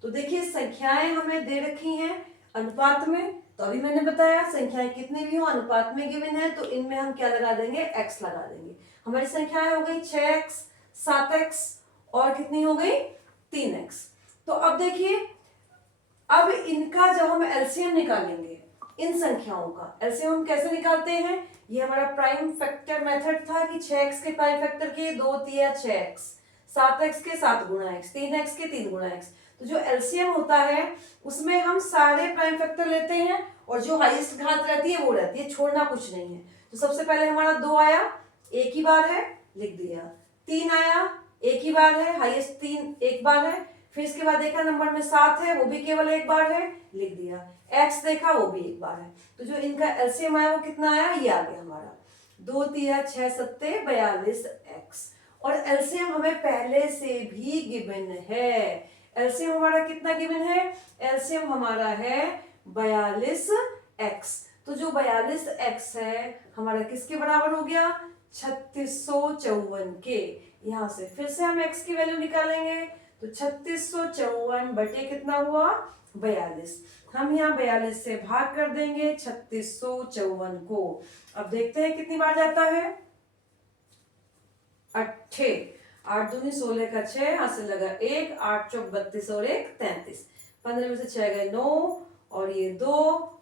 तो देखिए संख्याएं हमें दे रखी हैं अनुपात में, तो अभी मैंने बताया संख्याएं कितनी भी हो अनुपात में गिवन है तो इनमें हम क्या लगा देंगे, x लगा देंगे। हमारी संख्याएं हो गई 6x, 7x और कितनी हो गई 3x। तो अब देखिए, अब इनका जब हम एलसीएम निकालेंगे इन संख्याओं का एलसीएम हम कैसे निकालते हैं, ये हमारा प्राइम फैक्टर मेथड था कि 6x के प्राइम फैक्टर के 2 तिया 6x, 7x के 7 गुणा x, 3x के 3 गुणा x। तो जो एलसीएम होता है उसमें हम सारे प्राइम फैक्टर लेते हैं और जो हाईएस्ट घात रहती है वो रहती है, छोड़ना कुछ नहीं है। तो सबसे पहले हमारा 2 आया, एक ही बार है, लिख दिया। 3 आया, एक ही बार है, हाईएस्ट 3 एक बार है। फिर इसके बाद देखा नंबर में 7 है, वो भी केवल एक बार है, लिख दिया। x देखा, वो भी एक बार है। तो जो इनका एलसीएम आया वो कितना आया, ये आ गया हमारा 2 तिया 6 सत्ते 42x। और एलसीएम हमें पहले से भी गिवन है। एलसीएम हमारा कितना गिवन है, एलसीएम हमारा है 42x। तो जो 42x है हमारा किसके बराबर हो गया, 3654 के। यहां से फिर से हम x की वैल्यू निकालेंगे तो 3654 बटे कितना हुआ, 42। हम यहाँ 42 से भाग कर देंगे 3654 को। अब देखते हैं कितनी बार जाता है, 8 दूनी 16 का 6, हाथ से लगा 1, 8 चौक 32 और 1 33, 15 में से 6 गए 9 और ये 2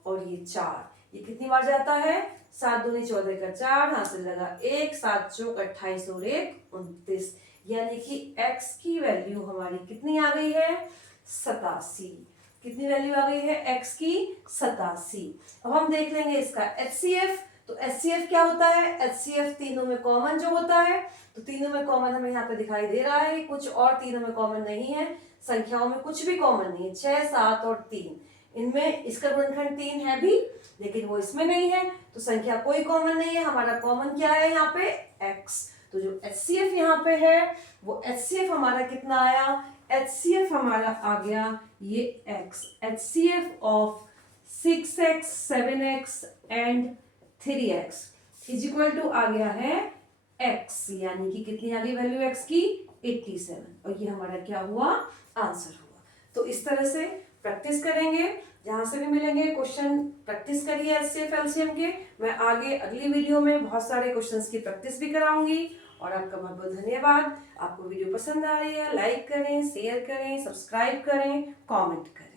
और ये 4। ये कितनी बार जाता है, 7 दूनी 14 का 4, हाथ से लगा 1, 7 चौक 28 और 1 29। यानी कि x की वैल्यू हमारी कितनी आ गई है, 87। कितनी वैल्यू आ गई है x की, 87। अब हम देख लेंगे इसका HCF। तो HCF क्या होता है, HCF तीनों में कॉमन जो होता है, तो तीनों में कॉमन हमें यहाँ पे दिखाई दे रहा है, कुछ और तीनों में कॉमन नहीं है, संख्याओं में कुछ भी कॉमन नहीं है, 6, 7 और 3। इनमें इसका गुणनखंड 3 है भी लेकिन वो इसमें नहीं है, तो संख्या कोई कॉमन नहीं है। हमारा कॉमन क्या है यहाँ पे, x। तो जो HCF यहाँ पे है वो HCF हमारा कितना आया, HCF हमारा आ गया ये x, HCF of 6x, 7x and 3x is equal to आ गया है x, यानी कि कितनी आ गई वैल्यू x की, 87। और ये हमारा क्या हुआ, आंसर हुआ। तो इस तरह से प्रैक्टिस करेंगे, जहां से भी मिलेंगे क्वेश्चन प्रैक्टिस करिए HCF एलसीएम के। मैं आगे अगली वीडियो में बहुत सारे क्वेश्चंस की प्रैक्टिस भी कराऊंगी। और आपका बहुत बहुत धन्यवाद। आपको वीडियो पसंद आ रही है, लाइक करें, शेयर करें, सब्सक्राइब करें, कमेंट करें।